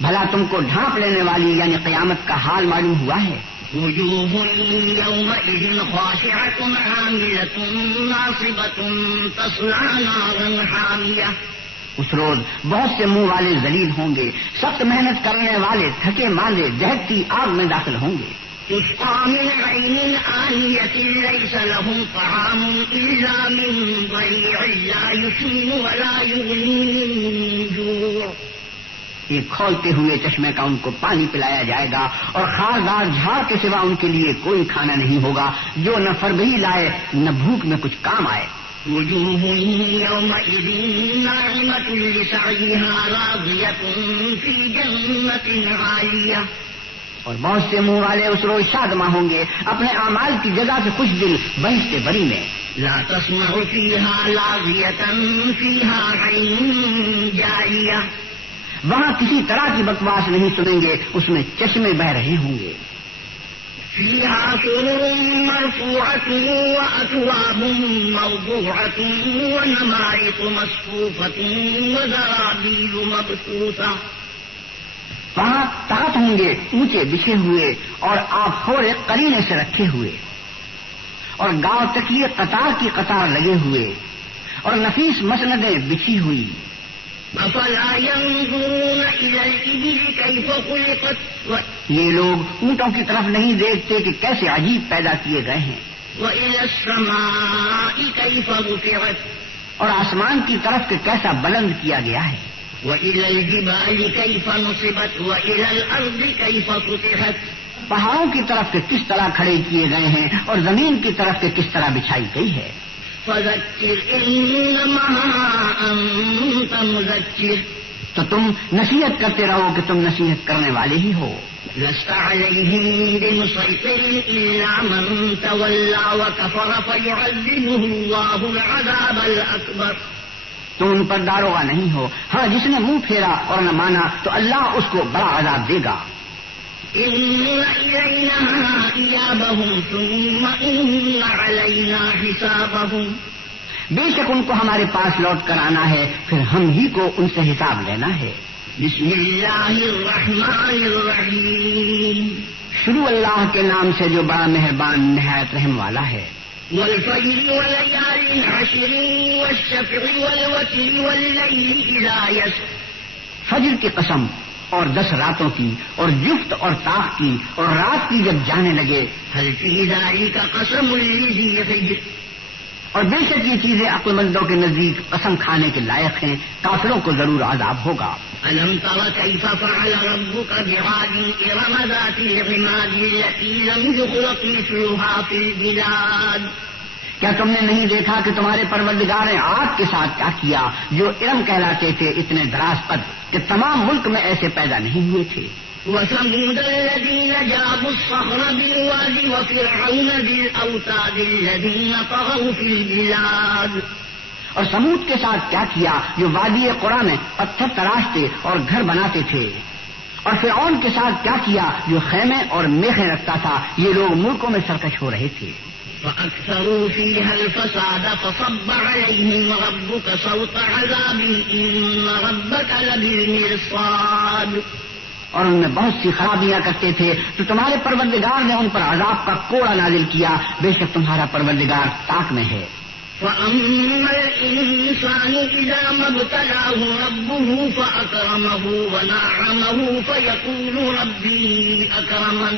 بھلا تم کو ڈھانپ لینے والی یعنی قیامت کا حال معلوم ہوا ہے؟ وجوه يومئذ خاشعة عاملة ناصبة تصلى نارا حامية۔ اس روز بہت سے منہ والے ذلیل ہوں گے، سخت محنت کرنے والے تھکے ماندے دہکتی آگ میں داخل ہوں گے۔ تسقى من عين آنية ليس لهم طعام إلا من ضريع لا يسمن ولا يغني من جوع۔ ایک کھولتے ہوئے چشمے کا ان کو پانی پلایا جائے گا، اور خاردار جھاڑ کے سوا ان کے لیے کوئی کھانا نہیں ہوگا جو نہ فربہی لائے نہ بھوک میں کچھ کام آئے۔ وجوه يومئذ ناعمة لسعيها راضية في جنة عالية۔ اور بہت سے منہ والے اس روز شادماں ہوں گے اپنے اعمال کی جگہ سے خوش دل بہشت بری میں۔ لا تسمع فيها لاغية فيها عين جارية۔ وہاں کسی طرح کی بکواس نہیں سنیں گے، اس میں چشمے بہ رہے ہوں گے۔ فيها سرر مرفوعة وأكواب موضوعة ونمارق مصفوفة وزرابيل مبثوثة۔ وہاں تخت ہوں گے اونچے بچھے ہوئے اور آپ خورے قرینے سے رکھے ہوئے، اور گاؤں تکیے قطار کی قطار لگے ہوئے، اور نفیس مسندیں بچھی ہوئی۔ أفلا ينظرون إلى الإبل كيف خلقت یہ لوگ اونٹوں کی طرف نہیں دیکھتے کہ کیسے عجیب پیدا کیے گئے ہیں، وإلى السماء كيف رفعت اور آسمان کی طرف کہ کیسا بلند کیا گیا ہے، وإلى الجبال كيف نصبت وإلى الأرض كيف سطحت۔ پہاڑوں کی طرف کہ کس طرح کھڑے کیے گئے ہیں اور زمین کی طرف کہ کس طرح بچھائی گئی ہے۔ فذكر إنما أنت مذكر۔ تو تم نصیحت کرتے رہو کہ تم نصیحت کرنے والے ہی ہو۔ لست عليهم بمسيطر إلا من تولى وكفر فيعذبه الله العذاب الأكبر۔ تم ان پر داروغہ نہیں ہو، ہاں جس نے منہ پھیرا اور نہ مانا تو اللہ اس کو بڑا عذاب دے گا۔ إن إلينا إيابهم ثم إن علينا حسابهم۔ بے شک ان کو ہمارے پاس لوٹ کر آنا ہے، پھر ہم ہی کو ان سے حساب لینا ہے۔ بسم اللہ الرحمن الرحیم۔ شروع اللہ کے نام سے جو بڑا مہربان نہایت رحم والا ہے۔ والفجر وليال عشر والشفع والوتر والليل إذا يسر۔ فجر کی قسم اور 10 راتوں کی اور جفت اور طاق کی اور رات کی جب جانے لگے۔ هل في ذلك قسم لذي حجر۔ اور بے شک یہ چیزیں عقل مندوں کے نزدیک قسم کھانے کے لائق ہیں، کافروں کو ضرور عذاب ہوگا۔ ألم تر كيف فعل ربك بعاد إرم ذات العماد التي لم يخلق مثلها في البلاد؟ کیا تم نے نہیں دیکھا کہ تمہارے پروردگار نے عاد کے ساتھ کیا کیا جو ارم کہلاتے تھے اتنے دراز قد کہ تمام ملک میں ایسے پیدا نہیں ہوئے تھے۔ وثمود الذين جابوا الصخر بالواد وفرعون بالأوتاد الذين طغوا في البلاد۔ اور سمود کے ساتھ کیا کیا جو وادی قرآن میں پتھر تراشتے اور گھر بناتے تھے، اور فرعون کے ساتھ کیا کیا جو خیمے اور میخیں رکھتا تھا، یہ لوگ ملکوں میں سرکش ہو رہے تھے۔ فأكثروا فيها الفساد فصب عليهم ربك صوت عذاب إن ربك لبالمرصاد۔ اور ان میں بہت سی خرابیاں کرتے تھے تو تمہارے پروردگار نے ان پر عذاب کا کوڑا نازل کیا، بے شک تمہارا پروردگار طاق میں ہے۔ فأما الإنسان إذا ما ابتلاه ربه فأكرمه ونعمه فيقول ربي أكرمن۔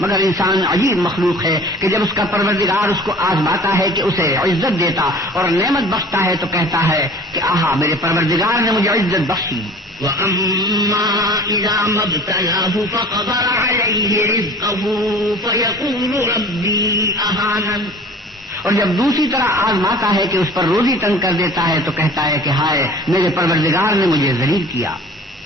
مگر انسان عجیب مخلوق ہے کہ جب اس کا پروردگار اس کو آزماتا ہے کہ اسے عزت دیتا اور نعمت بخشتا ہے تو کہتا ہے کہ آہا میرے پروردگار نے مجھے عزت بخشی۔ وأما إذا ما ابتلاه فقدر عليه رزقه فيقول ربي أهانن۔ اور جب دوسری طرح آزماتا ہے کہ اس پر روزی تنگ کر دیتا ہے تو کہتا ہے کہ ہائے میرے پروردگار نے مجھے ذلیل کیا۔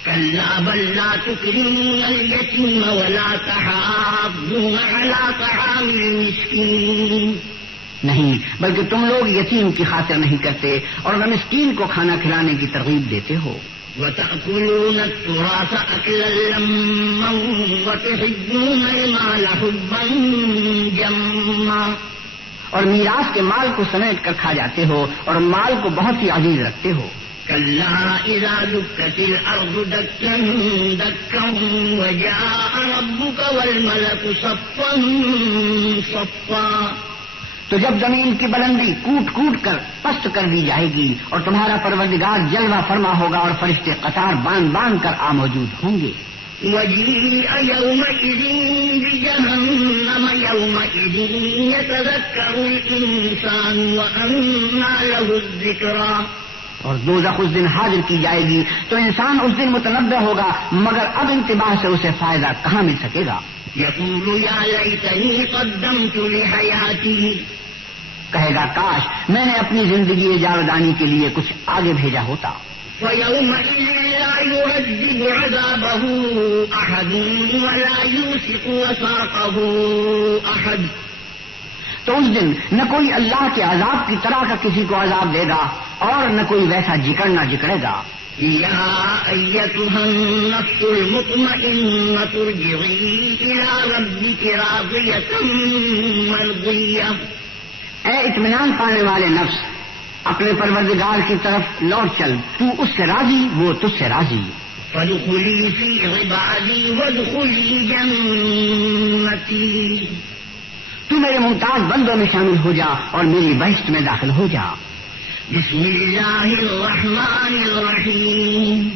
كلا بل لا تكرمون اليتيم ولا تحاضون على طعام المسكين۔ نہیں بلکہ تم لوگ یتیم کی خاطر نہیں کرتے اور نہ مسکین کو کھانا کھلانے کی ترغیب دیتے ہو۔ وتأكلون التراث أكلا لما وتحبون المال حبا جما۔ اور میراث کے مال کو سمیٹ کر کھا جاتے ہو اور مال کو بہت ہی عزیز رکھتے ہو۔ كلا إذا دكت الأرض دكا دكا وجاء ربك والملك صفا صفا۔ تو جب زمین کی بلندی کوٹ کوٹ کر پست کر دی جائے گی اور تمہارا پروردگار جلوہ فرما ہوگا اور فرشتے قطار باندھ باندھ کر موجود ہوں گے۔ وجيء يومئذ بجهنم يومئذ يتذكر الإنسان وأنى له الذكرى۔ اور دوزخ اس دن حاضر کی جائے گی تو انسان اس دن متنبہ ہوگا، مگر اب انتباہ سے اسے فائدہ کہاں مل سکے گا۔ يقول يا ليتني قدمت لحياتي۔ کہے گا کاش میں نے اپنی زندگی جاودانی کے لیے کچھ آگے بھیجا ہوتا۔ فيومئذ لا يعذب عذابه أحد ولا يوثق وثاقه أحد۔ تو اس دن نہ کوئی اللہ کے عذاب کی طرح کا کسی کو عذاب دے گا اور نہ کوئی ویسا جکڑے گا۔ يا أيتها النفس المطمئنة ارجعي إلى ربك راضية مرضية۔ اے اطمینان پانے والے نفس اپنے پروردگار کی طرف لوٹ چل، تو اس سے راضی وہ تجھ سے راضی۔ فادخلي في عبادي وادخلي جنتي۔ تو میرے ممتاز بندوں میں شامل ہو جا اور میری بہشت میں داخل ہو جا۔ بسم اللہ الرحمن الرحیم۔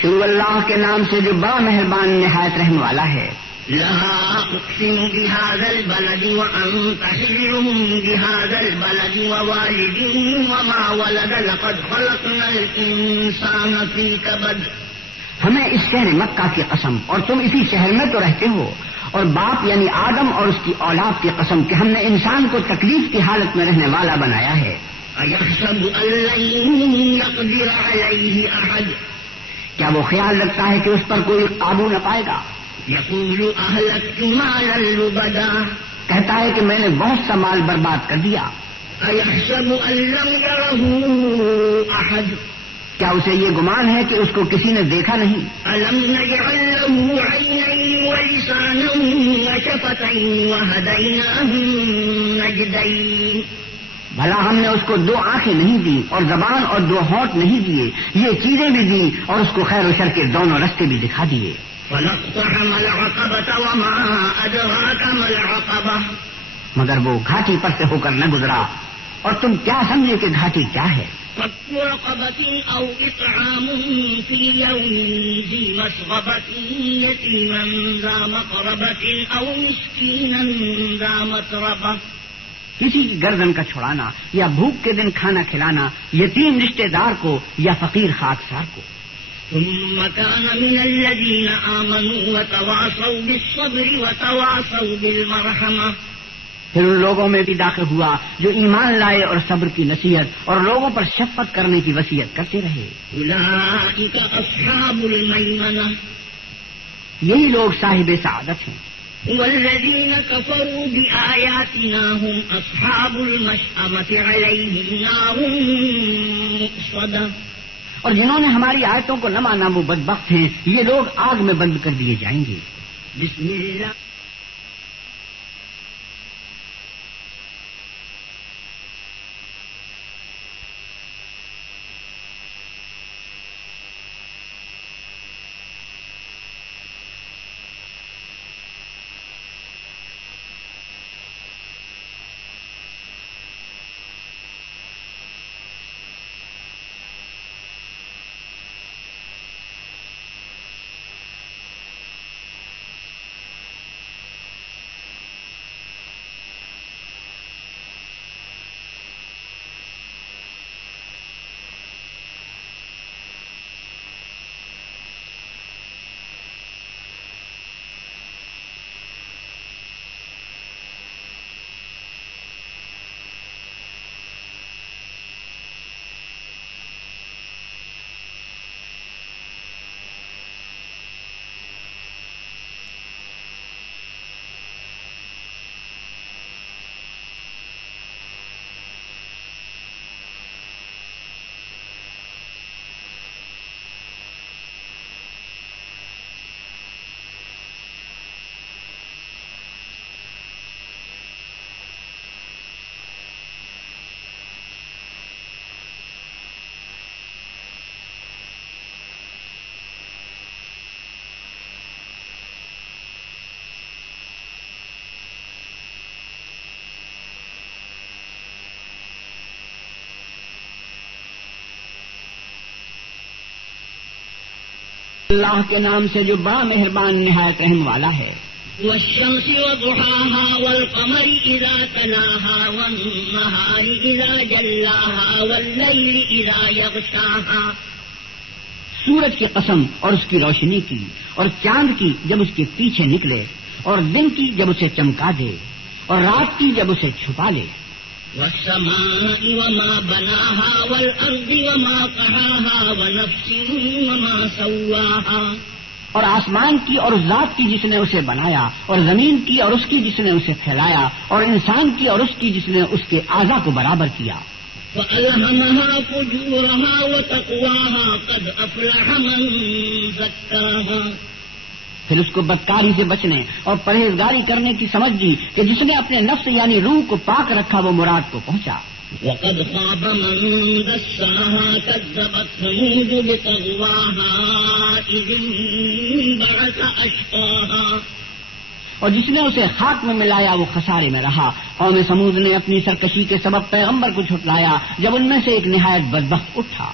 شروع اللہ کے نام سے جو بڑا مہربان نہایت رحم والا ہے۔ لا اقسم بهذا البلد وانت حل بهذا البلد ووالد وما ولد لقد خلقنا الانسان في كبد۔ ہمیں اس شہر مکہ کی قسم، اور تم اسی شہر میں تو رہتے ہو، اور باپ یعنی آدم اور اس کی اولاد کی قسم کہ ہم نے انسان کو تکلیف کی حالت میں رہنے والا بنایا ہے۔ أيحسب أن لن يقدر عليه أحد۔ کیا وہ خیال رکھتا ہے کہ اس پر کوئی قابو نہ پائے گا؟ يقول أهلكت مالا لبدا۔ کہتا ہے کہ میں نے بہت سا مال برباد کر دیا۔ أيحسب أن لم يره أحد۔ کیا اسے یہ گمان ہے کہ اس کو کسی نے دیکھا نہیں؟ ألم نجعل له عينين ولسانا وشفتين وهديناه النجدين۔ بھلا ہم نے اس کو دو آنکھیں نہیں دی اور زبان اور دو ہونٹ نہیں دیے، یہ چیزیں بھی دی اور اس کو خیر و شر کے دونوں رستے بھی دکھا دیے۔ فلاقتحم العقبة وما أدراك ما العقبة۔ مگر وہ گھاٹی پر سے ہو کر نہ گزرا، اور تم کیا سمجھے کہ گھاٹی کیا ہے؟ فك رقبة أو إطعام في يوم ذي مسغبة يتيما ذا مقربة أو مسكينا ذا متربة۔ کسی کی گردن کا چھڑانا یا بھوک کے دن کھانا کھلانا یتیم رشتے دار کو یا فقیر خاکسار کو. ثم كان من الذين آمنوا وتواصوا بالصبر وتواصوا بالمرحمة. پھر ان لوگوں میں بھی داخل ہوا جو ایمان لائے اور صبر کی نصیحت اور لوگوں پر شفقت کرنے کی وصیت کرتے رہے. أولئك أصحاب الميمنة. یہی لوگ صاحب سعادت ہیں. والذين كفروا بآياتنا هم أصحاب المشأمة عليهم نار مؤصدة. اور جنہوں نے ہماری آیتوں کو نہ مانا وہ بدبخت ہیں، یہ لوگ آگ میں بند کر دیے جائیں گے. بسم اللہ. اللہ کے نام سے جو بڑا مہربان نہایت رحم والا ہے. والشمس وضحاها والقمر إذا تلاها والنهار إذا جلاها والليل إذا يغشاها. سورج کی قسم اور اس کی روشنی کی، اور چاند کی جب اس کے پیچھے نکلے، اور دن کی جب اسے چمکا دے، اور رات کی جب اسے چھپا لے. والسماء وما بناها والأرض وما طحاها ونفس وما سواها. اور آسمان کی اور اس ذات کی جس نے اسے بنایا، اور زمین کی اور اس کی جس نے اسے پھیلایا، اور انسان کی اور اس کی جس نے اس کے اعضاء کو برابر کیا. فألهمها فجورها وتقواها قد أفلح من زكاها. پھر اس کو بدکاری سے بچنے اور پرہیزگاری کرنے کی سمجھ دی کہ جس نے اپنے نفس یعنی روح کو پاک رکھا وہ مراد کو پہنچا. وقد خاب من دساها كذبت ثمود بطغواها إذ انبعث أشقاها. اور جس نے اسے خاک میں ملایا وہ خسارے میں رہا. قوم سمود نے اپنی سرکشی کے سبب پیغمبر کو جھٹلایا جب ان میں سے ایک نہایت بدبخت اٹھا.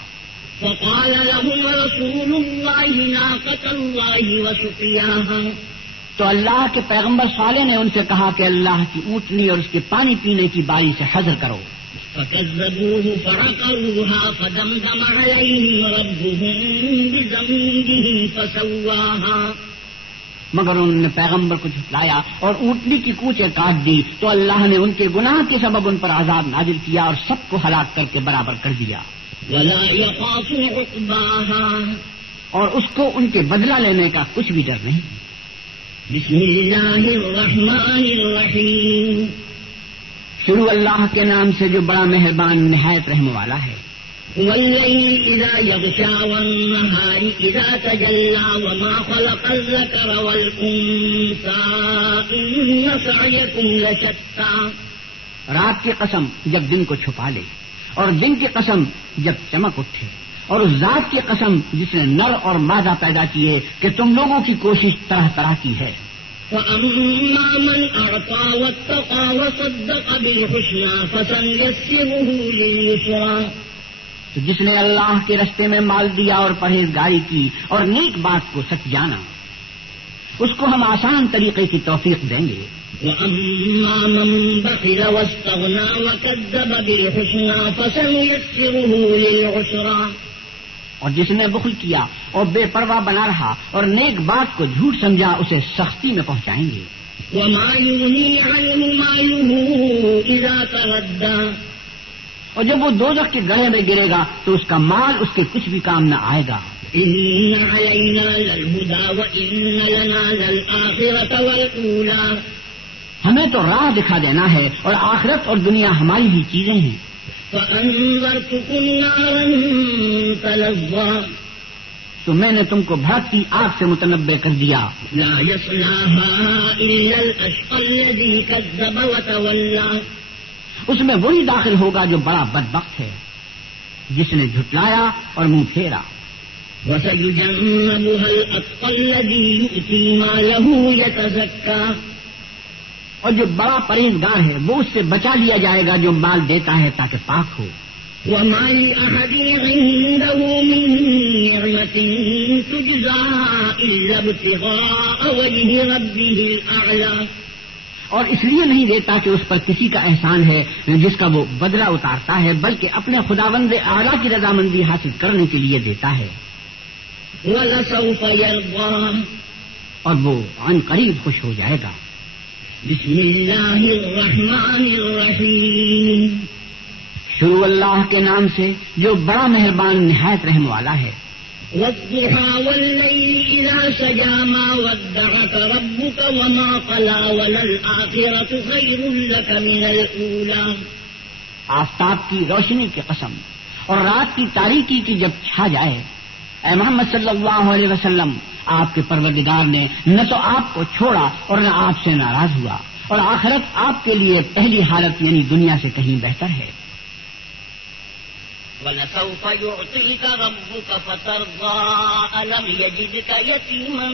فقال لهم رسول الله ناقة الله وسقياها. تو اللہ کے پیغمبر صالح نے ان سے کہا کہ اللہ کی اونٹنی اور اس کے پانی پینے کی باری سے حذر کرو. فكذبوه فعقروها فدمدم عليهم ربهم بذنبهم فسواها. مگر انہوں نے پیغمبر کو جھٹلایا اور اونٹنی کی کوچیں کاٹ دی تو اللہ نے ان کے گناہ کے سبب ان پر عذاب نازل کیا اور سب کو ہلاک کر کے برابر کر دیا. ولا يخاف عقباها. اور اس کو ان کے بدلہ لینے کا کچھ بھی ڈر نہیں. بسم اللہ الرحمن الرحیم. شروع اللہ کے نام سے جو بڑا مہربان نہایت رحم والا ہے. والليل إذا يغشى والنهار إذا تجلى وما خلق الذكر والأنثى إن سعيكم لشتى. رات کی قسم جب دن کو چھپا لے، اور دن کی قسم جب چمک اٹھے، اور اس ذات کی قسم جس نے نر اور مادہ پیدا کیے کہ تم لوگوں کی کوشش طرح طرح کی ہے. وَأَمَّا مَنْ أَعْطَى وَاتَّقَى وَصَدَّقَ بِالْحُسْنَى فَسَنُيَسِّرُهُ لِلْيُسْرَى. تو جس نے اللہ کے رستے میں مال دیا اور پرہیزگاری کی اور نیک بات کو سچ جانا، اس کو ہم آسان طریقے کی توفیق دیں گے. وَأَمَّا مَن بَخِلَ وَاسْتَغْنَىٰ وَكَذَّبَ بِالْحُسْنَىٰ فَسَنُيَسِّرُهُ لِلْعُسْرَىٰ اور جس نے بخل کیا اور بے پرواہ بنا رہا اور نیک بات کو جھوٹ سمجھا اسے سختی میں پہنچائیں گے. وَمَا يُغْنِي عَنْهُ مَالُهُ إِذَا تَرَدَّىٰ اور جب وہ دوزخ کے گڑھے میں گرے گا تو اس کا مال اس کے کچھ بھی کام نہ آئے گا. إِنَّ عَلَيْنَا لَلْهُدَىٰ وَإِنَّ لَنَا لَلْآخِرَةَ وَالْأُولَىٰ ہمیں تو راہ دکھا دینا ہے اور آخرت اور دنیا ہماری ہی چیزیں ہیں. فَأَنذَرْتُكُمْ نَارًا تَلَظَّىٰ تو میں نے تم کو بھڑکتی آگ سے متنبع کر دیا. لَا يَصْلَاهَا إِلَّا الْأَشْقَى الَّذِي كَذَّبَ وَتَوَلَّىٰ اس میں وہی داخل ہوگا جو بڑا بدبخت ہے، جس نے جھٹلایا اور منہ پھیرا. وَسَيُجَنَّبُهَا الْأَتْقَى الَّذِي يُؤْتِي مَالَهُ يَتَزَكَّىٰ اور جو بڑا پرہیزگار ہے وہ اس سے بچا لیا جائے گا جو مال دیتا ہے تاکہ پاک ہو. وَمَا لِأَحَدٍ عِندَهُ مِن نِّعْمَةٍ تُجْزَىٰ إِلَّا ابْتِغَاءَ وَجْهِ رَبِّهِ الْأَعْلَىٰ اور اس لیے نہیں دیتا کہ اس پر کسی کا احسان ہے جس کا وہ بدلہ اتارتا ہے، بلکہ اپنے خداوند اعلیٰ کی رضامندی حاصل کرنے کے لیے دیتا ہے. وَلَسَوْفَ يَرْضَىٰ اور وہ عن قریب خوش ہو جائے گا. بسم اللہ الرحمن الرحیم شروع اللہ کے نام سے جو بڑا مہربان نہایت رحم والا ہے. والضحى والليل إذا سجى ما ودعك ربك وما قلى وللآخرة خير لك من الأولى آفتاب کی روشنی کی قسم اور رات کی تاریکی کی جب چھا جائے، اے محمد صلی اللہ علیہ وسلم، آپ کے پروردگار نے نہ تو آپ کو چھوڑا اور نہ آپ سے ناراض ہوا، اور آخرت آپ کے لیے پہلی حالت یعنی دنیا سے کہیں بہتر ہے. وَلَسَوْفَ يُعْطِيكَ رَبُّكَ فَتَرْضَىٰ أَلَمْ يَجِدْكَ يَتِيمًا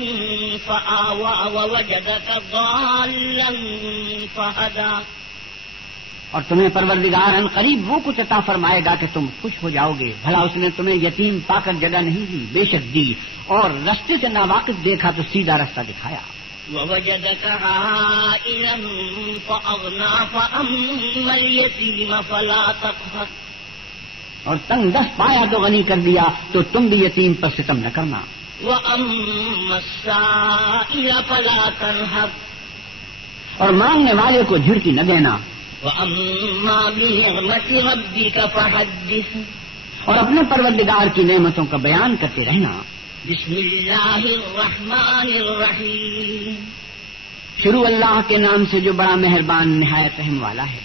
فَآوَىٰ وَوَجَدَكَ ضَالًّا فَهَدَىٰ اور تمہیں پروردگار ان قریب وہ کچھ عطا فرمائے گا کہ تم خوش ہو جاؤ گے. بھلا اس نے تمہیں یتیم پا کر جگہ نہیں دی؟ بے شک دی، اور رستے سے ناواقف دیکھا تو سیدھا رستہ دکھایا. وَوَجَدَكَ عَائِلًا فَأَغْنَىٰ فَأَمَّا الْيَتِيمَ فَلَا تَقْهَرْ اور تنگ دست پایا تو غنی کر دیا، تو تم بھی یتیم پر ستم نہ کرنا. وَأَمَّا السَّائِلَ فَلَا تَنْهَرْ اور مانگنے والے کو جھڑکی نہ دینا. وَأَمَّا بِنِعْمَةِ رَبِّكَ فَحَدِّثْ اور اپنے پروردگار کی نعمتوں کا بیان کرتے رہنا. بسم اللہ الرحمن الرحیم شروع اللہ کے نام سے جو بڑا مہربان نہایت رحم والا ہے.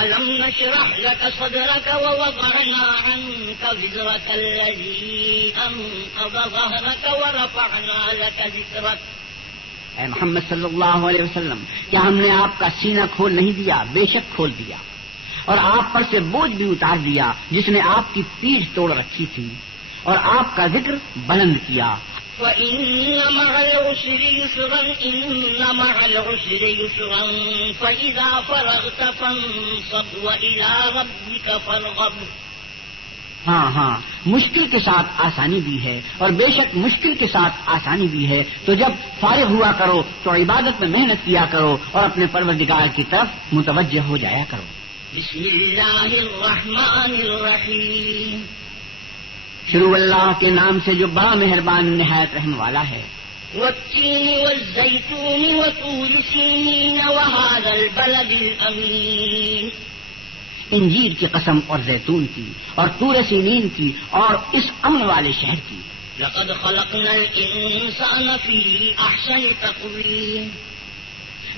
ألم نشرح لك صدرك ووضعنا عنك وزرك الذي أنقض ظهرك ورفعنا لك ذكرك اے محمد صلی اللہ علیہ وسلم، کیا ہم نے آپ کا سینہ کھول نہیں دیا؟ بے شک کھول دیا، اور آپ پر سے بوجھ بھی اتار دیا جس نے آپ کی پیٹھ توڑ رکھی تھی، اور آپ کا ذکر بلند کیا. فإن مع العسر يسرا إن مع العسر يسرا فإذا فرغت فانصب وإلى ربك فارغب. ہاں، مشکل کے ساتھ آسانی بھی ہے، اور بے شک مشکل کے ساتھ آسانی بھی ہے. تو جب فارغ ہوا کرو تو عبادت میں محنت کیا کرو اور اپنے پروردگار کی طرف متوجہ ہو جایا کرو. بسم اللہ الرحمن الرحیم شروع اللہ کے نام سے جو بڑا مہربان نہایت رحم والا ہے. والتین والزیتون وطور سینین وهذا البلد الامین انجیر کی قسم اور زیتون کی اور طور سینین کی اور اس امن والے شہر کی. لقد خلقنا الانسان فی احسن تقویم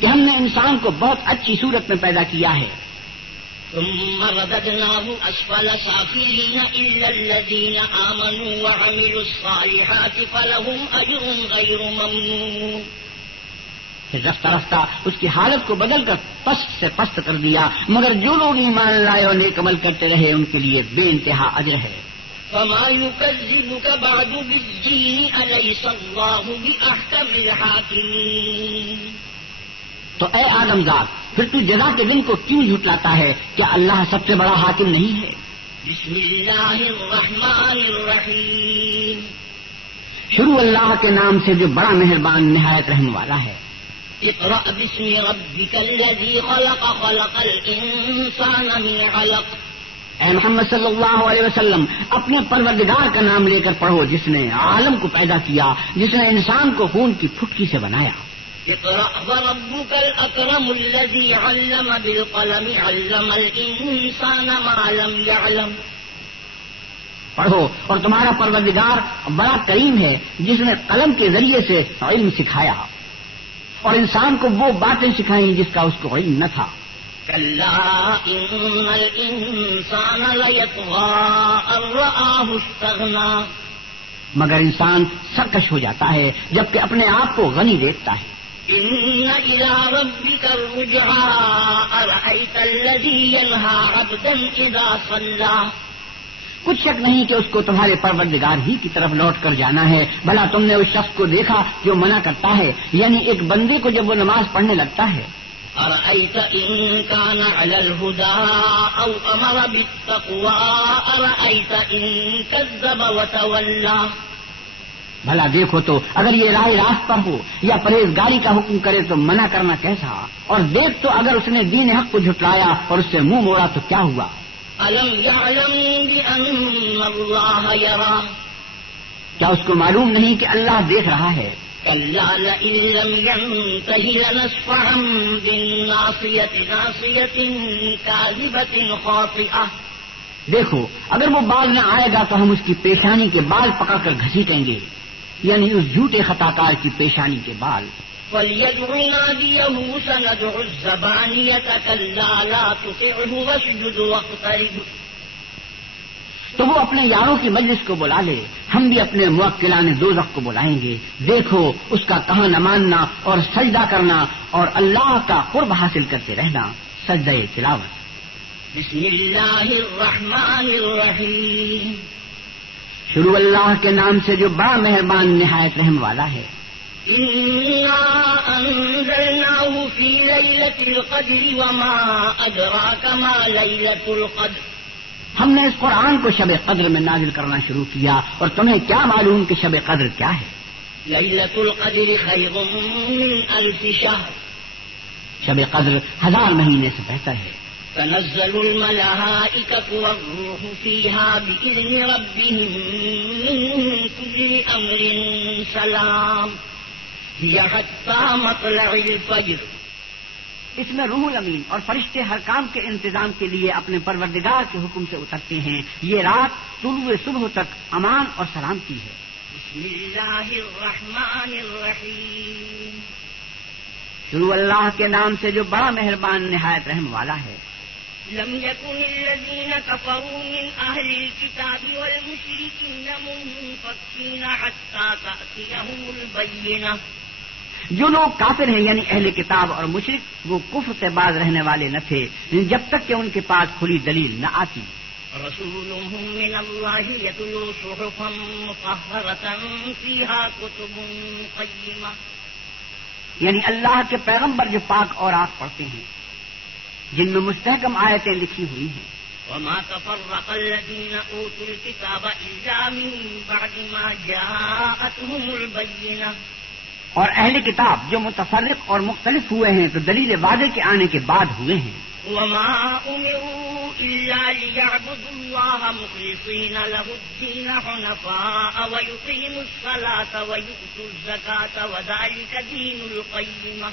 کہ ہم نے انسان کو بہت اچھی صورت میں پیدا کیا ہے. ثم رددناه اسفل سافلين الا الذين امنوا وعملوا الصالحات فلهم اجر غير ممنون. پھر رفتہ رفتہ اس کی حالت کو بدل کر پست سے پست کر دیا، مگر جو لوگ ایمان لائے اور نیک عمل کرتے رہے ان کے لیے بے انتہا اجر ہے. فما يكذبك بعد بالدين اليس الله باحكم الحاكمين. تو اے آدم ذات، پھر تو جزا کے دن کو کیوں جھٹلاتا ہے؟ کیا اللہ سب سے بڑا حاکم نہیں ہے؟ بسم اللہ الرحمن الرحیم شروع اللہ کے نام سے جو بڑا مہربان نہایت رحم والا ہے. اقرأ باسم ربك الذي خلق خلق الإنسان من علق. اے محمد صلی اللہ علیہ وسلم اپنے پروردگار کا نام لے کر پڑھو جس نے عالم کو پیدا کیا، جس نے انسان کو خون کی پھٹکی سے بنایا. اقرأ وربك الأكرم الذي علم بالقلم علم الإنسان ما لم يعلم. پڑھو اور تمہارا پروردگار بڑا کریم ہے جس نے قلم کے ذریعے سے علم سکھایا اور انسان کو وہ باتیں سکھائیں جس کا اس کو علم نہ تھا. كلا إن الإنسان ليطغى أن رآه استغنى. مگر انسان سرکش ہو جاتا ہے جبکہ اپنے آپ کو غنی دیکھتا ہے. إن إلى ربك الرجعى أرأيت الذي ينهى عبدا إذا صلى. کچھ شک نہیں کہ اس کو تمہارے پروردگار ہی کی طرف لوٹ کر جانا ہے. بھلا تم نے اس شخص کو دیکھا جو منع کرتا ہے، یعنی ایک بندے کو جب وہ نماز پڑھنے لگتا ہے. أرأيت إن كان على الهدى أو أمر بالتقوى أرأيت إن كذب وتولى. بھلا دیکھو تو اگر یہ راہ راست پر ہو یا پرہیزگاری کا حکم کرے تو منع کرنا کیسا، اور دیکھ تو اگر اس نے دین حق کو جھٹلایا اور اس سے منہ موڑا تو کیا ہوا. ألم يعلم بأن الله يرى. کیا اس کو معلوم نہیں کہ اللہ دیکھ رہا ہے. كلا لئن لم ينته لنصفعا بالناصية ناصية كاذبة خاطئة. دیکھو اگر وہ باز نہ آئے گا تو ہم اس کی پیشانی کے بال پکڑ کر گھسیٹیں گے، یعنی اس جھوٹے خطا کار کی پیشانی کے بال. فَلْيَدْعُ نَادِيَهُ سَنَدْعُ الزَّبَانِيَةَ كَلَّا لَا تُطِعْهُ وَاسْجُدْ وَاقْتَرِب. تو وہ اپنے یاروں کی مجلس کو بلا لے، ہم بھی اپنے موکلان دوزخ کو بلائیں گے. دیکھو اس کا کہاں نہ ماننا اور سجدہ کرنا اور اللہ کا قرب حاصل کرتے رہنا. سجدہ تلاوت. بسم اللہ الرحمن الرحیم. شروع اللہ کے نام سے جو بڑا مہربان نہایت رحم والا ہے. إِنَّا أَنزَلْنَاهُ فِي لَيْلَةِ الْقَدْرِ وَمَا أَدْرَاكَ مَا لَيْلَةُ الْقَدْرِ. ہم نے اس قرآن کو شب قدر میں نازل کرنا شروع کیا، اور تمہیں کیا معلوم کہ شب قدر کیا ہے؟ لَيْلَةُ الْقَدْرِ خَيْرٌ مِّنْ أَلْفِ شَهْرٍ. شب قدر 1000 مہینے سے بہتر ہے. تنزل الملائكة والروح فيها بإذن ربهم من كل أمر سلام هي حتى مطلع الفجر. اس میں روح الامین اور فرشتے ہر کام کے انتظام کے لیے اپنے پروردگار کے حکم سے اترتے ہیں. یہ رات طلوع صبح تک امان اور سلامتی ہے. بسم اللہ الرحمن الرحیم. شروع اللہ کے نام سے جو بڑا مہربان نہایت رحم والا ہے. لم يكن الذين كفروا من أهل الكتاب والمشركين منفكين حتى تأتيهم البينة. جو لوگ کافر ہیں یعنی اہل کتاب اور مشرک وہ کفر سے باز رہنے والے نہ تھے جب تک کہ ان کے پاس کھلی دلیل نہ آتی. رسول من اللہ یتلو صحفا مطہرة فیہا کتب قیمہ. یعنی اللہ کے پیغمبر جو پاک اور آگ پڑھتے ہیں جن میں مستحکم آیتیں لکھی ہوئی ہیں. وما تفرق الذين اوتوا الكتاب الا من بعد ما جاءتهم البينة. اور اہل کتاب جو متفرق اور مختلف ہوئے ہیں تو دلیل واضح کے آنے کے بعد ہوئے ہیں. وما امروا الا ليعبدوا الله مخلصين له الدين حنفاء ويقيموا الصلاة ويؤتوا الزكاة وذلك دين القيمة.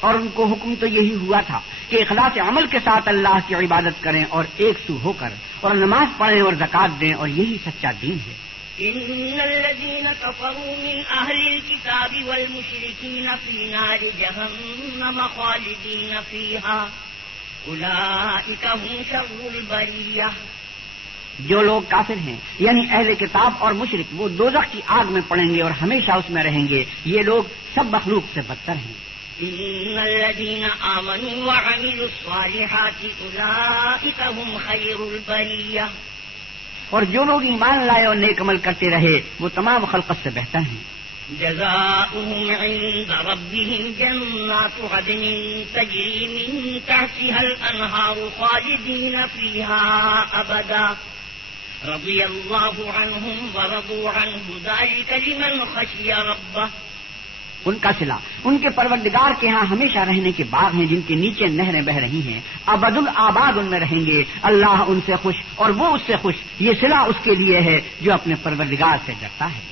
اور ان کو حکم تو یہی ہوا تھا کہ اخلاص عمل کے ساتھ اللہ کی عبادت کریں اور ایک سو ہو کر اور نماز پڑھیں اور زکات دیں، اور یہی سچا دین ہے. ان الذين كفروا من اهل الكتاب والمشركين في نار جهنم خالدين فيها اولئك هم شر البرية. جو لوگ کافر ہیں یعنی اہل کتاب اور مشرک وہ دوزخ کی آگ میں پڑیں گے اور ہمیشہ اس میں رہیں گے. یہ لوگ سب مخلوق سے بدتر ہیں. ان الذين آمنوا وعملوا الصالحات اولئك هم خير البرية. اور جو لوگ ایمان لائے اور نیک عمل کرتے رہے وہ تمام خلقت سے بہتر ہیں. جزاؤهم عند ربهم جنات عدن تجري من تحتها الأنهار خالدين فيها أبدا رضي الله عنهم ورضوا عنه ذلك لمن خشي ربه. ان کا صلہ ان کے پروردگار کے ہاں ہمیشہ رہنے کے باغ ہیں جن کے نیچے نہریں بہ رہی ہیں، ابد الآباد ان میں رہیں گے، اللہ ان سے خوش اور وہ اس سے خوش، یہ صلہ اس کے لیے ہے جو اپنے پروردگار سے ڈرتا ہے۔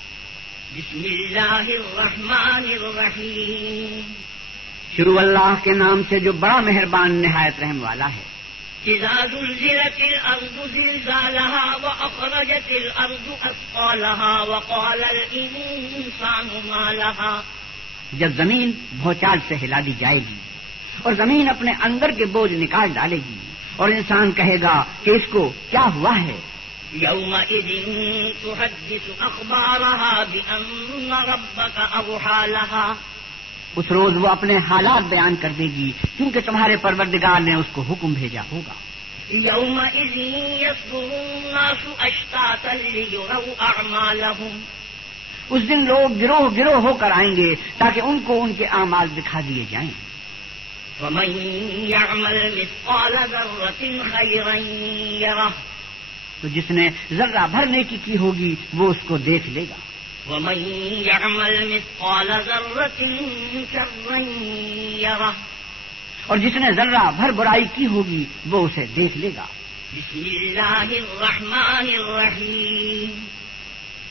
بسم اللہ الرحمن الرحیم، شروع اللہ کے نام سے جو بڑا مہربان نہایت رحم والا ہے۔ اذا زلزلت الارض زلزالها واخرجت الارض اثقالها وقال الانسان ما لها، جب زمین بھوچال سے ہلا دی جائے گی اور زمین اپنے اندر کے بوجھ نکال ڈالے گی اور انسان کہے گا کہ اس کو کیا ہوا ہے۔ يومئذ تحدث اخبارها بان ربك اوحى لها، اس روز وہ اپنے حالات بیان کر دے گی کیونکہ تمہارے پروردگار نے اس کو حکم بھیجا ہوگا۔ يومئذ يصدر الناس اشتاتا ليروا اعمالهم، اس دن لوگ گروہ گروہ ہو کر آئیں گے تاکہ ان کو ان کے اعمال دکھا دیے جائیں۔ ومن يعمل مثقال ذرة خيرا يره، تو جس نے ذرہ بھر نیکی کی ہوگی وہ اس کو دیکھ لے گا۔ ومن يعمل مثقال ذرة شرا يره، اور جس نے ذرہ بھر برائی کی ہوگی وہ اسے دیکھ لے گا۔ بسم اللہ الرحمن الرحیم،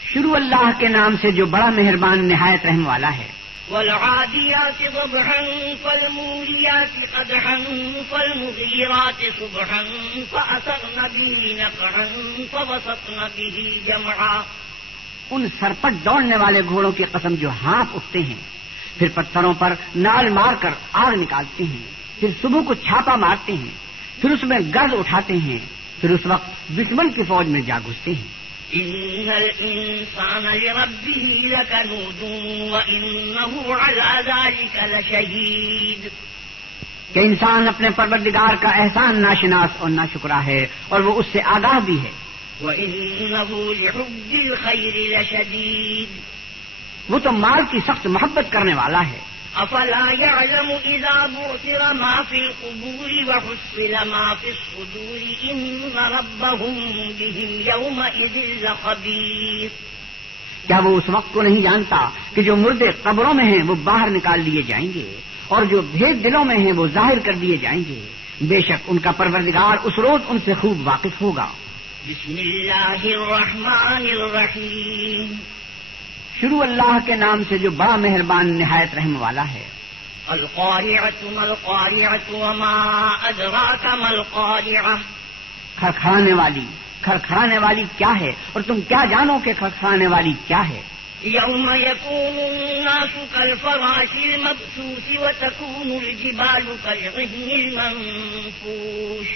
شروع اللہ کے نام سے جو بڑا مہربان نہایت رحم والا ہے۔ والعادیات ضبحا فالموریات قدحا فالمغیرات صبحا فأثرن به نقعا فوسطن به جمعا، ان سرپٹ دوڑنے والے گھوڑوں کی قسم جو ہانپ اٹھتے ہیں، پھر پتھروں پر نال مار کر آگ نکالتے ہیں، پھر صبح کو چھاپا مارتے ہیں، پھر اس میں گرد اٹھاتے ہیں، پھر اس وقت دشمن کی فوج میں جا گھستے ہیں۔ ان الانسان لربه لکنود وانه على ذلك لشهید، کہ انسان اپنے پروردگار کا احسان ناشناس اور ناشکرا ہے اور وہ اس سے آگاہ بھی ہے۔ وَإِنَّهُ لِحُبِّ الْخَيْرِ لَشَدِيدٌ، وہ تو مال کی سخت محبت کرنے والا ہے۔ أَفَلَا يَعْلَمُ إِذَا بُعْثِرَ مَا فِي الْقُبُورِ وَحُصِّلَ مَا فِي الصُّدُورِ إِنَّ رَبَّهُم بِهِمْ يَوْمَئِذٍ لَخَبِيرٌ، کیا وہ اس وقت کو نہیں جانتا کہ جو مردے قبروں میں ہیں وہ باہر نکال لیے جائیں گے اور جو بھید دلوں میں ہیں وہ ظاہر کر دیے جائیں گے؟ بے شک ان کا پروردگار اس روز ان سے خوب واقف ہوگا۔ بسم اللہ الرحمن الرحیم، شروع اللہ کے نام سے جو بڑا مہربان نہایت رحم والا ہے۔ القارعة ما القارعة وما أدراك ما القارعة، کھڑکھڑانے والی کیا ہے اور تم کیا جانو کہ کھڑکھڑانے والی کیا ہے؟ يوم يكون الناس كالفراش المبثوث وتكون الجبال كالعهن المنفوش،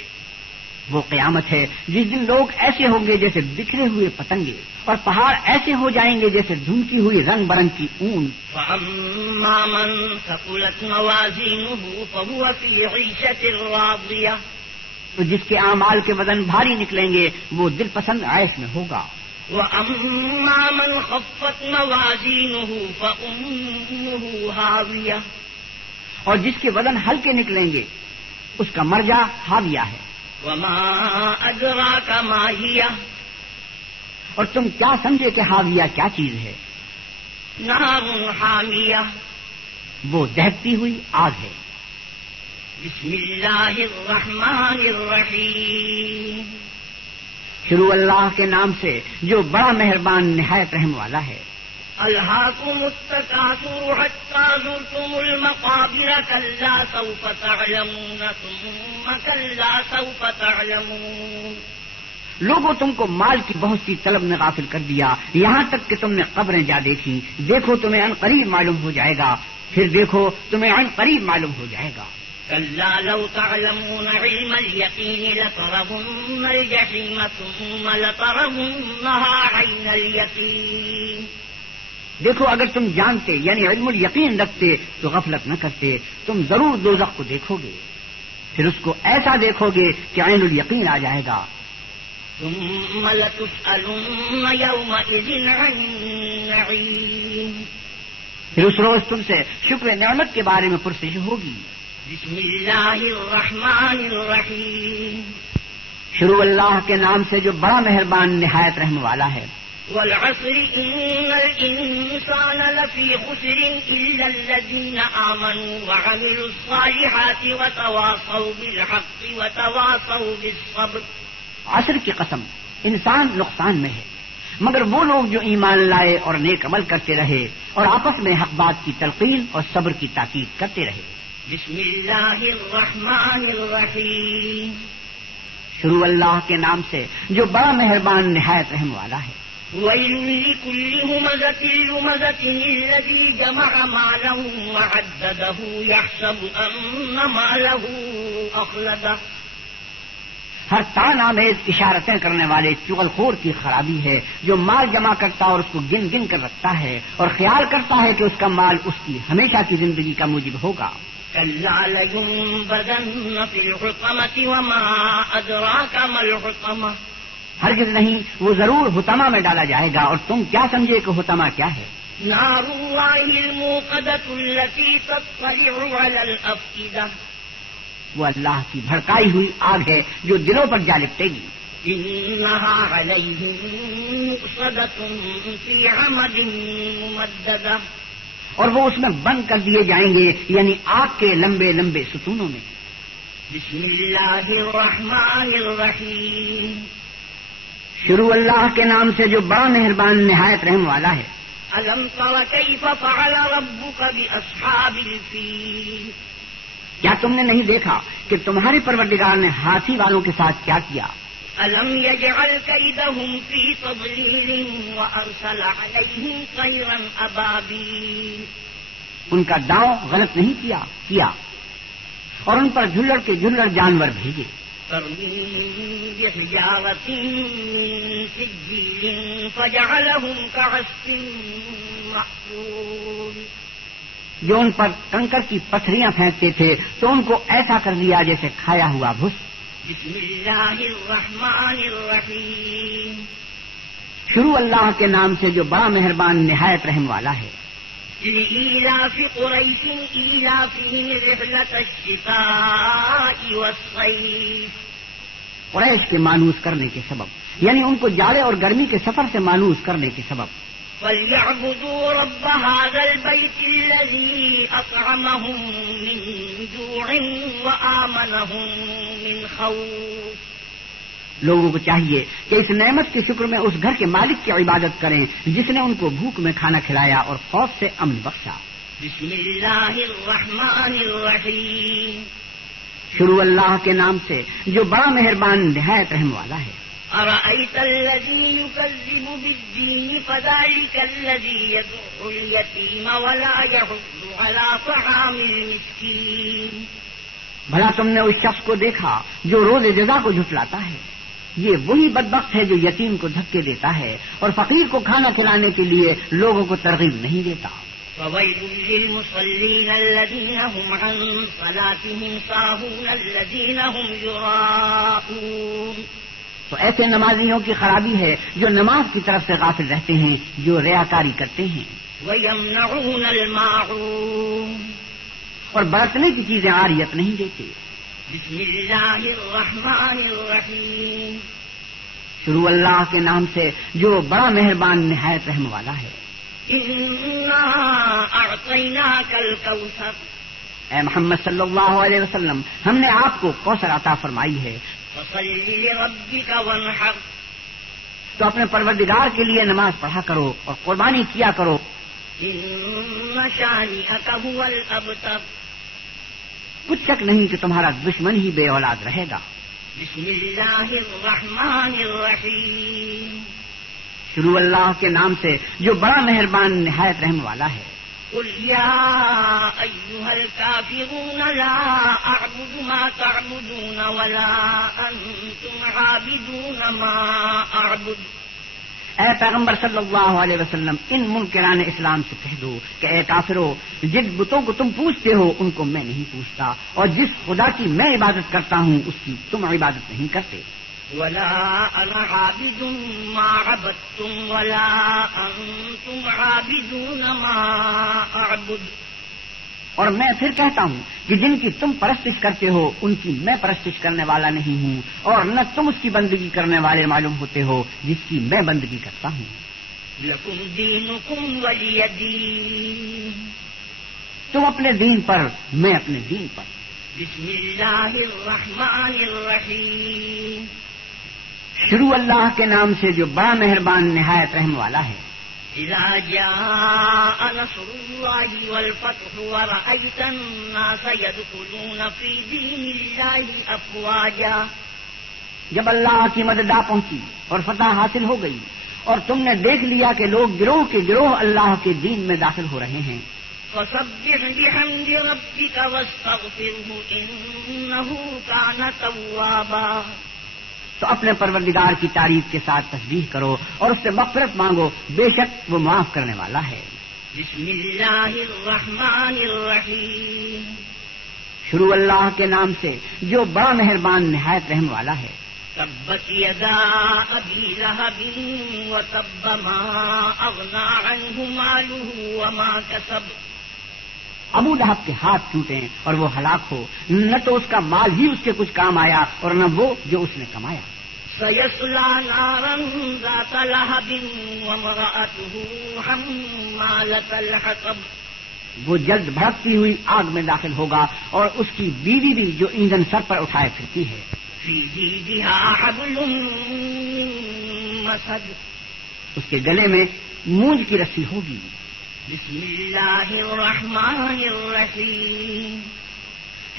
وہ قیامت ہے جس دن لوگ ایسے ہوں گے جیسے بکھرے ہوئے پتنگے اور پہاڑ ایسے ہو جائیں گے جیسے دھنکی ہوئی رنگ برنگ کی اون۔ فأما من ثقلت موازينه فهو في عيشة راضية، تو جس کے اعمال کے وزن بھاری نکلیں گے وہ دل پسند عیش میں ہوگا۔ وأما من خفت موازينه فأمه هاوية، اور جس کے وزن ہلکے نکلیں گے اس کا مرجع ہاویہ ہے۔ وما أدراك ما هي، اور تم کیا سمجھے کہ ہاویہ کیا چیز ہے؟ نار حامية، وہ دہتی ہوئی آگ ہے۔ بسم اللہ الرحمن الرحیم، شروع اللہ کے نام سے جو بڑا مہربان نہایت رحم والا ہے۔ الہاکم التکاثر حتی زرتم المقابر کلا سوف تعلمون ثم کلا سوف تعلمون، لوگوں تم کو مال کی بہت سی طلب نے غافل کر دیا یہاں تک کہ تم نے قبریں جا دیکھی، دیکھو تمہیں عن قریب معلوم ہو جائے گا، پھر دیکھو تمہیں عن قریب معلوم ہو جائے گا۔ كلا لو تعلمون علم اليقين لترون الجحيم ثم لترونها عين اليقين، دیکھو اگر تم جانتے یعنی علم الیقین رکھتے تو غفلت نہ کرتے، تم ضرور دوزخ کو دیکھو گے، پھر اس کو ایسا دیکھو گے کہ عین الیقین آ جائے گا۔ ثم لتسألن يومئذ عن النعيم، پھر اس روز تم سے شکر نعمت کے بارے میں پرسش ہوگی۔ بسم اللہ الرحمن الرحیم، شروع اللہ کے نام سے جو بڑا مہربان نہایت رحم والا ہے۔ والعصر إن الإنسان لفي خسر إلا الذين آمنوا وعملوا الصالحات وتواصوا بالحق وتواصوا بالصبر. عصر کی قسم، انسان نقصان میں ہے مگر وہ لوگ جو ایمان لائے اور نیک عمل کرتے رہے اور آپس میں حق بات کی تلقین اور صبر کی تاکید کرتے رہے. بسم اللہ الرحمن الرحیم. شروع اللہ کے نام سے جو بڑا مہربان نہایت رحم والا ہے. ویل لکل ہمزۃ لمزۃ الذی جمع مالا وعددہ یحسب ان مالہ اخلدہ. ہر تان آمیز اشارتیں کرنے والے چغل خور کی خرابی ہے جو مال جمع کرتا اور اس کو گن گن کر رکھتا ہے اور خیال کرتا ہے کہ اس کا مال اس کی ہمیشہ کی زندگی کا موجب ہوگا. کلا لینبذن فی الحطمۃ وما ادراک ما الحطمہ. ہرگز نہیں، وہ ضرور حطمہ میں ڈالا جائے گا اور تم کیا سمجھے کہ حطمہ کیا ہے؟ نار اللہ الموقدۃ التی تطلع علی الافئدہ. وہ اللہ کی بھڑکائی ہوئی آگ ہے جو دلوں پر جا لپٹے گی. انہا علیہم مؤصدۃ فی عمد ممددہ. اور وہ اس میں بند کر دیے جائیں گے، یعنی آگ کے لمبے لمبے ستونوں میں. بسم اللہ الرحمن الرحیم. شروع اللہ کے نام سے جو بڑا مہربان نہایت رحم والا ہے. الم تر کیف فعل ربک باصحاب الفیل. کیا تم نے نہیں دیکھا کہ تمہارے پروردگار نے ہاتھی والوں کے ساتھ کیا کیا؟ الم یجعل کیدہم فی تضلیل وارسل علیہم طیرا ابابیل. ان کا داؤں غلط نہیں کیا اور ان پر جھلڑ کے جھلڑ جانور بھیجے. ترمیم بحجارۃ من سجیل فجعلہم کعصف مأکول. جو ان پر کنکر کی پتھریاں پھینکتے تھے تو ان کو ایسا کر دیا جیسے کھایا ہوا بھس. بسم اللہ الرحمن الرحیم. شروع اللہ کے نام سے جو بڑا مہربان نہایت رحم والا ہے. لإيلاف قریش إيلافهم رحلة الشتاء والصيف. قریش کے مانوس کرنے کے سبب، یعنی ان کو جاڑے اور گرمی کے سفر سے مانوس کرنے کے سبب. فَلْيَعْبُدُوا رَبَّ هَذَا الْبَيْتِ الَّذِي أَطْعَمَهُم مِّن جُوعٍ وَآمَنَهُم مِّن خَوْفٍ. لوگوں کو چاہیے کہ اس نعمت کے شکر میں اس گھر کے مالک کی عبادت کریں جس نے ان کو بھوک میں کھانا کھلایا اور خوف سے امن بخشا. بسم اللہ الرحمن الرحیم. شروع اللہ کے نام سے جو بڑا مہربان نہایت رحم والا ہے. أرأيت الذي يكذب بالدين فذلك الذي يدع اليتيم ولا يحض على طعام المسكين. بھلا تم نے اس شخص کو دیکھا جو روز جزا کو جھٹلاتا ہے؟ یہ وہی بدبخت ہے جو یتیم کو دھکے دیتا ہے اور فقیر کو کھانا کھلانے کے لیے لوگوں کو ترغیب نہیں دیتا. فويل للمصلين الذين هم عن صلاتهم ساهون الذين هم يراءون. تو ایسے نمازیوں کی خرابی ہے جو نماز کی طرف سے غافل رہتے ہیں، جو ریاکاری کرتے ہیں. وَيَمْنَعُونَ الْمَاعُونَ. اور برتنے کی چیزیں عاریت نہیں دیتے. بسم اللہ الرحمن الرحیم. شروع اللہ کے نام سے جو بڑا مہربان نہایت رحم والا ہے. اِنَّا أَعْطَيْنَاكَ الْكَوْثَرَ. اے محمد صلی اللہ علیہ وسلم، ہم نے آپ کو کوثر عطا فرمائی ہے. فَصَلِّ لِرَبِّكَ وَانْحَرْ. تو اپنے پروردگار کے لیے نماز پڑھا کرو اور قربانی کیا کرو. إِنَّ شَانِئَكَ هُوَ الْأَبْتَرُ. کچھ شک نہیں کہ تمہارا دشمن ہی بے اولاد رہے گا. بسم اللہ الرحمن الرحیم. شروع اللہ کے نام سے جو بڑا مہربان نہایت رحم والا ہے. قل یا ایھا الکافرون لا اعبد ما تعبدون ولا انتم عابدون ما اعبد. اے پیغمبر صلی اللہ علیہ وسلم، ان منکران اسلام سے کہہ دو کہ اے کافرو، جن بتوں کو تم پوجتے ہو ان کو میں نہیں پوجتا، اور جس خدا کی میں عبادت کرتا ہوں اس کی تم عبادت نہیں کرتے. ولا انا عابد ما عبدتم ولا انتم عابدون ما اعبد. اور میں پھر کہتا ہوں کہ جن کی تم پرستش کرتے ہو ان کی میں پرستش کرنے والا نہیں ہوں، اور نہ تم اس کی بندگی کرنے والے معلوم ہوتے ہو جس کی میں بندگی کرتا ہوں. لکم دینکم ولی دین. تم اپنے دین پر، میں اپنے دین پر. بسم اللہ الرحمن الرحیم. شروع اللہ کے نام سے جو بڑا مہربان نہایت رحم والا ہے. اذا جاء نصر اللہ والفتح ورأیت الناس يدخلون فی دین اللہ افواجا. جب اللہ کی مدد آ پہنچی اور فتح حاصل ہو گئی اور تم نے دیکھ لیا کہ لوگ گروہ کے گروہ اللہ کے دین میں داخل ہو رہے ہیں، فسبح بحمد ربک واستغفرہ انہ کان توابا. تو اپنے پروردگار کی تعریف کے ساتھ تسبیح کرو اور اس سے مغفرت مانگو، بے شک وہ معاف کرنے والا ہے. بسم اللہ الرحمن الرحیم. شروع اللہ کے نام سے جو بڑا مہربان نہایت رحم والا ہے. تبت یدا ابی لہب وتب ما اغنی عنہ مالہ وما کسب. ابو لہب کے ہاتھ ٹوٹے اور وہ ہلاک ہو، نہ تو اس کا مال ہی اس کے کچھ کام آیا اور نہ وہ جو اس نے کمایا. سیصلی نارا ذات لہب وامرأتہ حمالۃ الحطب. وہ جلد بھڑکتی ہوئی آگ میں داخل ہوگا اور اس کی بیوی بھی جو ایندھن سر پر اٹھائے پھرتی ہے. فی جیدہا حبل من مسد. اس کے گلے میں مونج کی رسی ہوگی. بسم اللہ الرحمن الرحیم.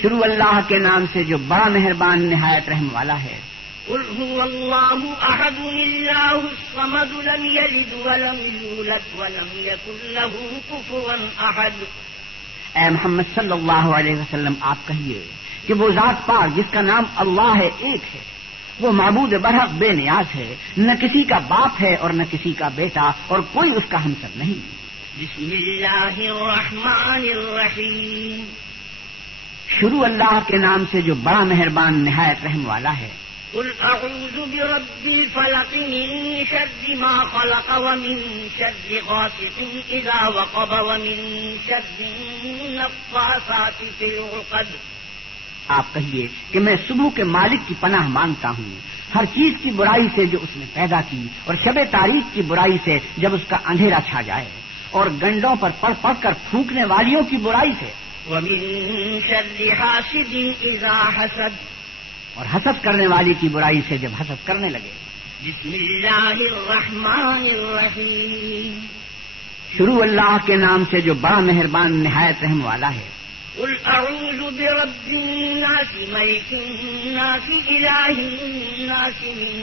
شروع اللہ کے نام سے جو بڑا مہربان نہایت رحم والا ہے. قل هو اللہ احد اللہ الصمد لم یلد ولم یولد ولم یکن له کفوا احد. اے محمد صلی اللہ علیہ وسلم آپ کہیے کہ وہ ذات پاک جس کا نام اللہ ہے ایک ہے، وہ معبود برحق بے نیاز ہے، نہ کسی کا باپ ہے اور نہ کسی کا بیٹا اور کوئی اس کا ہمسر نہیں. بسم اللہ الرحمن الرحیم. شروع اللہ کے نام سے جو بڑا مہربان نہایت رحم والا ہے. قل اعوذ برب الفلق من شر ما خلق ومن شر غاسق اذا وقب ومن شر النفاثات في العقد. آپ کہیے کہ میں صبح کے مالک کی پناہ مانگتا ہوں ہر چیز کی برائی سے جو اس نے پیدا کی اور شب تاریخ کی برائی سے جب اس کا اندھیرا چھا جائے اور گنڈوں پر پڑ پڑ کر پھونکنے والیوں کی برائی سے. ومن شر حاسد اذا حسد. اور حسد کرنے والی کی برائی سے جب حسد کرنے لگے. بسم اللہ الرحمن الرحیم. شروع اللہ کے نام سے جو بڑا مہربان نہایت رحم والا ہے. قل اعوذ برب الناس ملک الناس الہ الناس من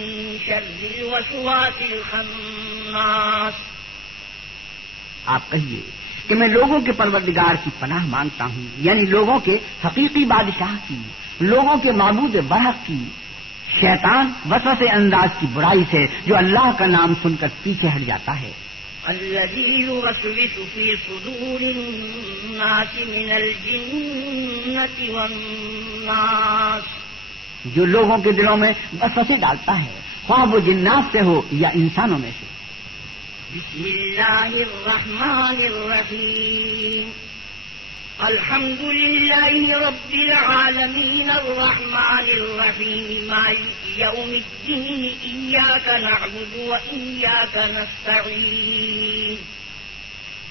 شر الوسواس الخناس. آپ کہیے کہ میں لوگوں کے پروردگار کی پناہ مانگتا ہوں، یعنی لوگوں کے حقیقی بادشاہ کی، لوگوں کے معبود برحق کی، شیطان وسوسے انداز کی برائی سے جو اللہ کا نام سن کر پیچھے ہٹ جاتا ہے. الذی یوسوس فی صدور الناس من الجنۃ والناس. جو لوگوں کے دلوں میں وسوسے ڈالتا ہے، خواہ وہ جنات سے ہو یا انسانوں میں سے. بسم اللہ الرحمن الرحیم. الحمد للہ رب العالمین الرحمن الرحیم مالک یوم الدین ایاک نعبد و ایاک نستعین.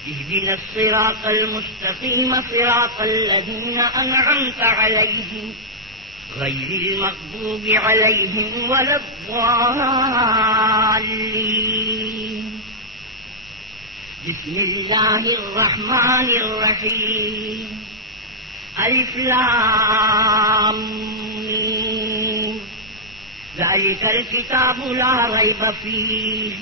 اهدنا الصراط المستقیم صراط الذین انعمت علیہم غیر المغضوب علیہم ولا الضالین. بسم اللہ الرحمن الرحیم. الف لام میم. ذلک الکتاب لا ریب فیہ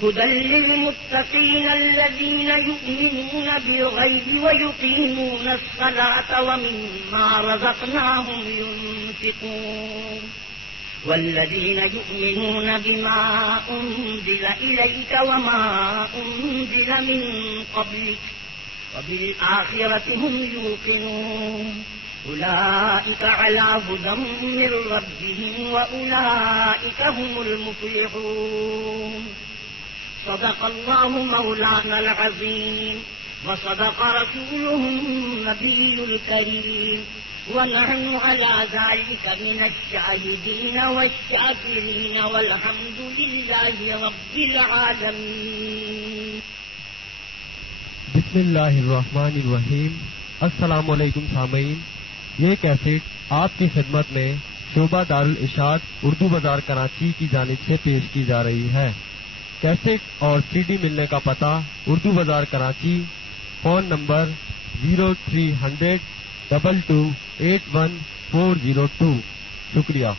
هدى للمتقین الذین یؤمنون بالغیب ویقیمون الصلاة ومما رزقناهم ينفقون. والذین یؤمنون بما انزل الیک وما انزل من قبلک وبالآخرة هم یوقنون. اولئک علی ھدی من ربهم واولئک هم المفلحون. صدق اللہ مولانا العظیم وصدق رسوله النبی الکریم ونحن على ذلك من الشاهدين والشاكرين والحمد لله رب العالمين. بسم اللہ الرحمن الرحیم. السلام علیکم سامعین، یہ کیسٹ آپ کی خدمت میں شعبہ دارالارشاد اردو بازار کراچی کی جانب سے پیش کی جا رہی ہے. کیسٹ اور سی ڈی ملنے کا پتہ: اردو بازار کراچی، فون نمبر 0300 22 81 402. شکریہ.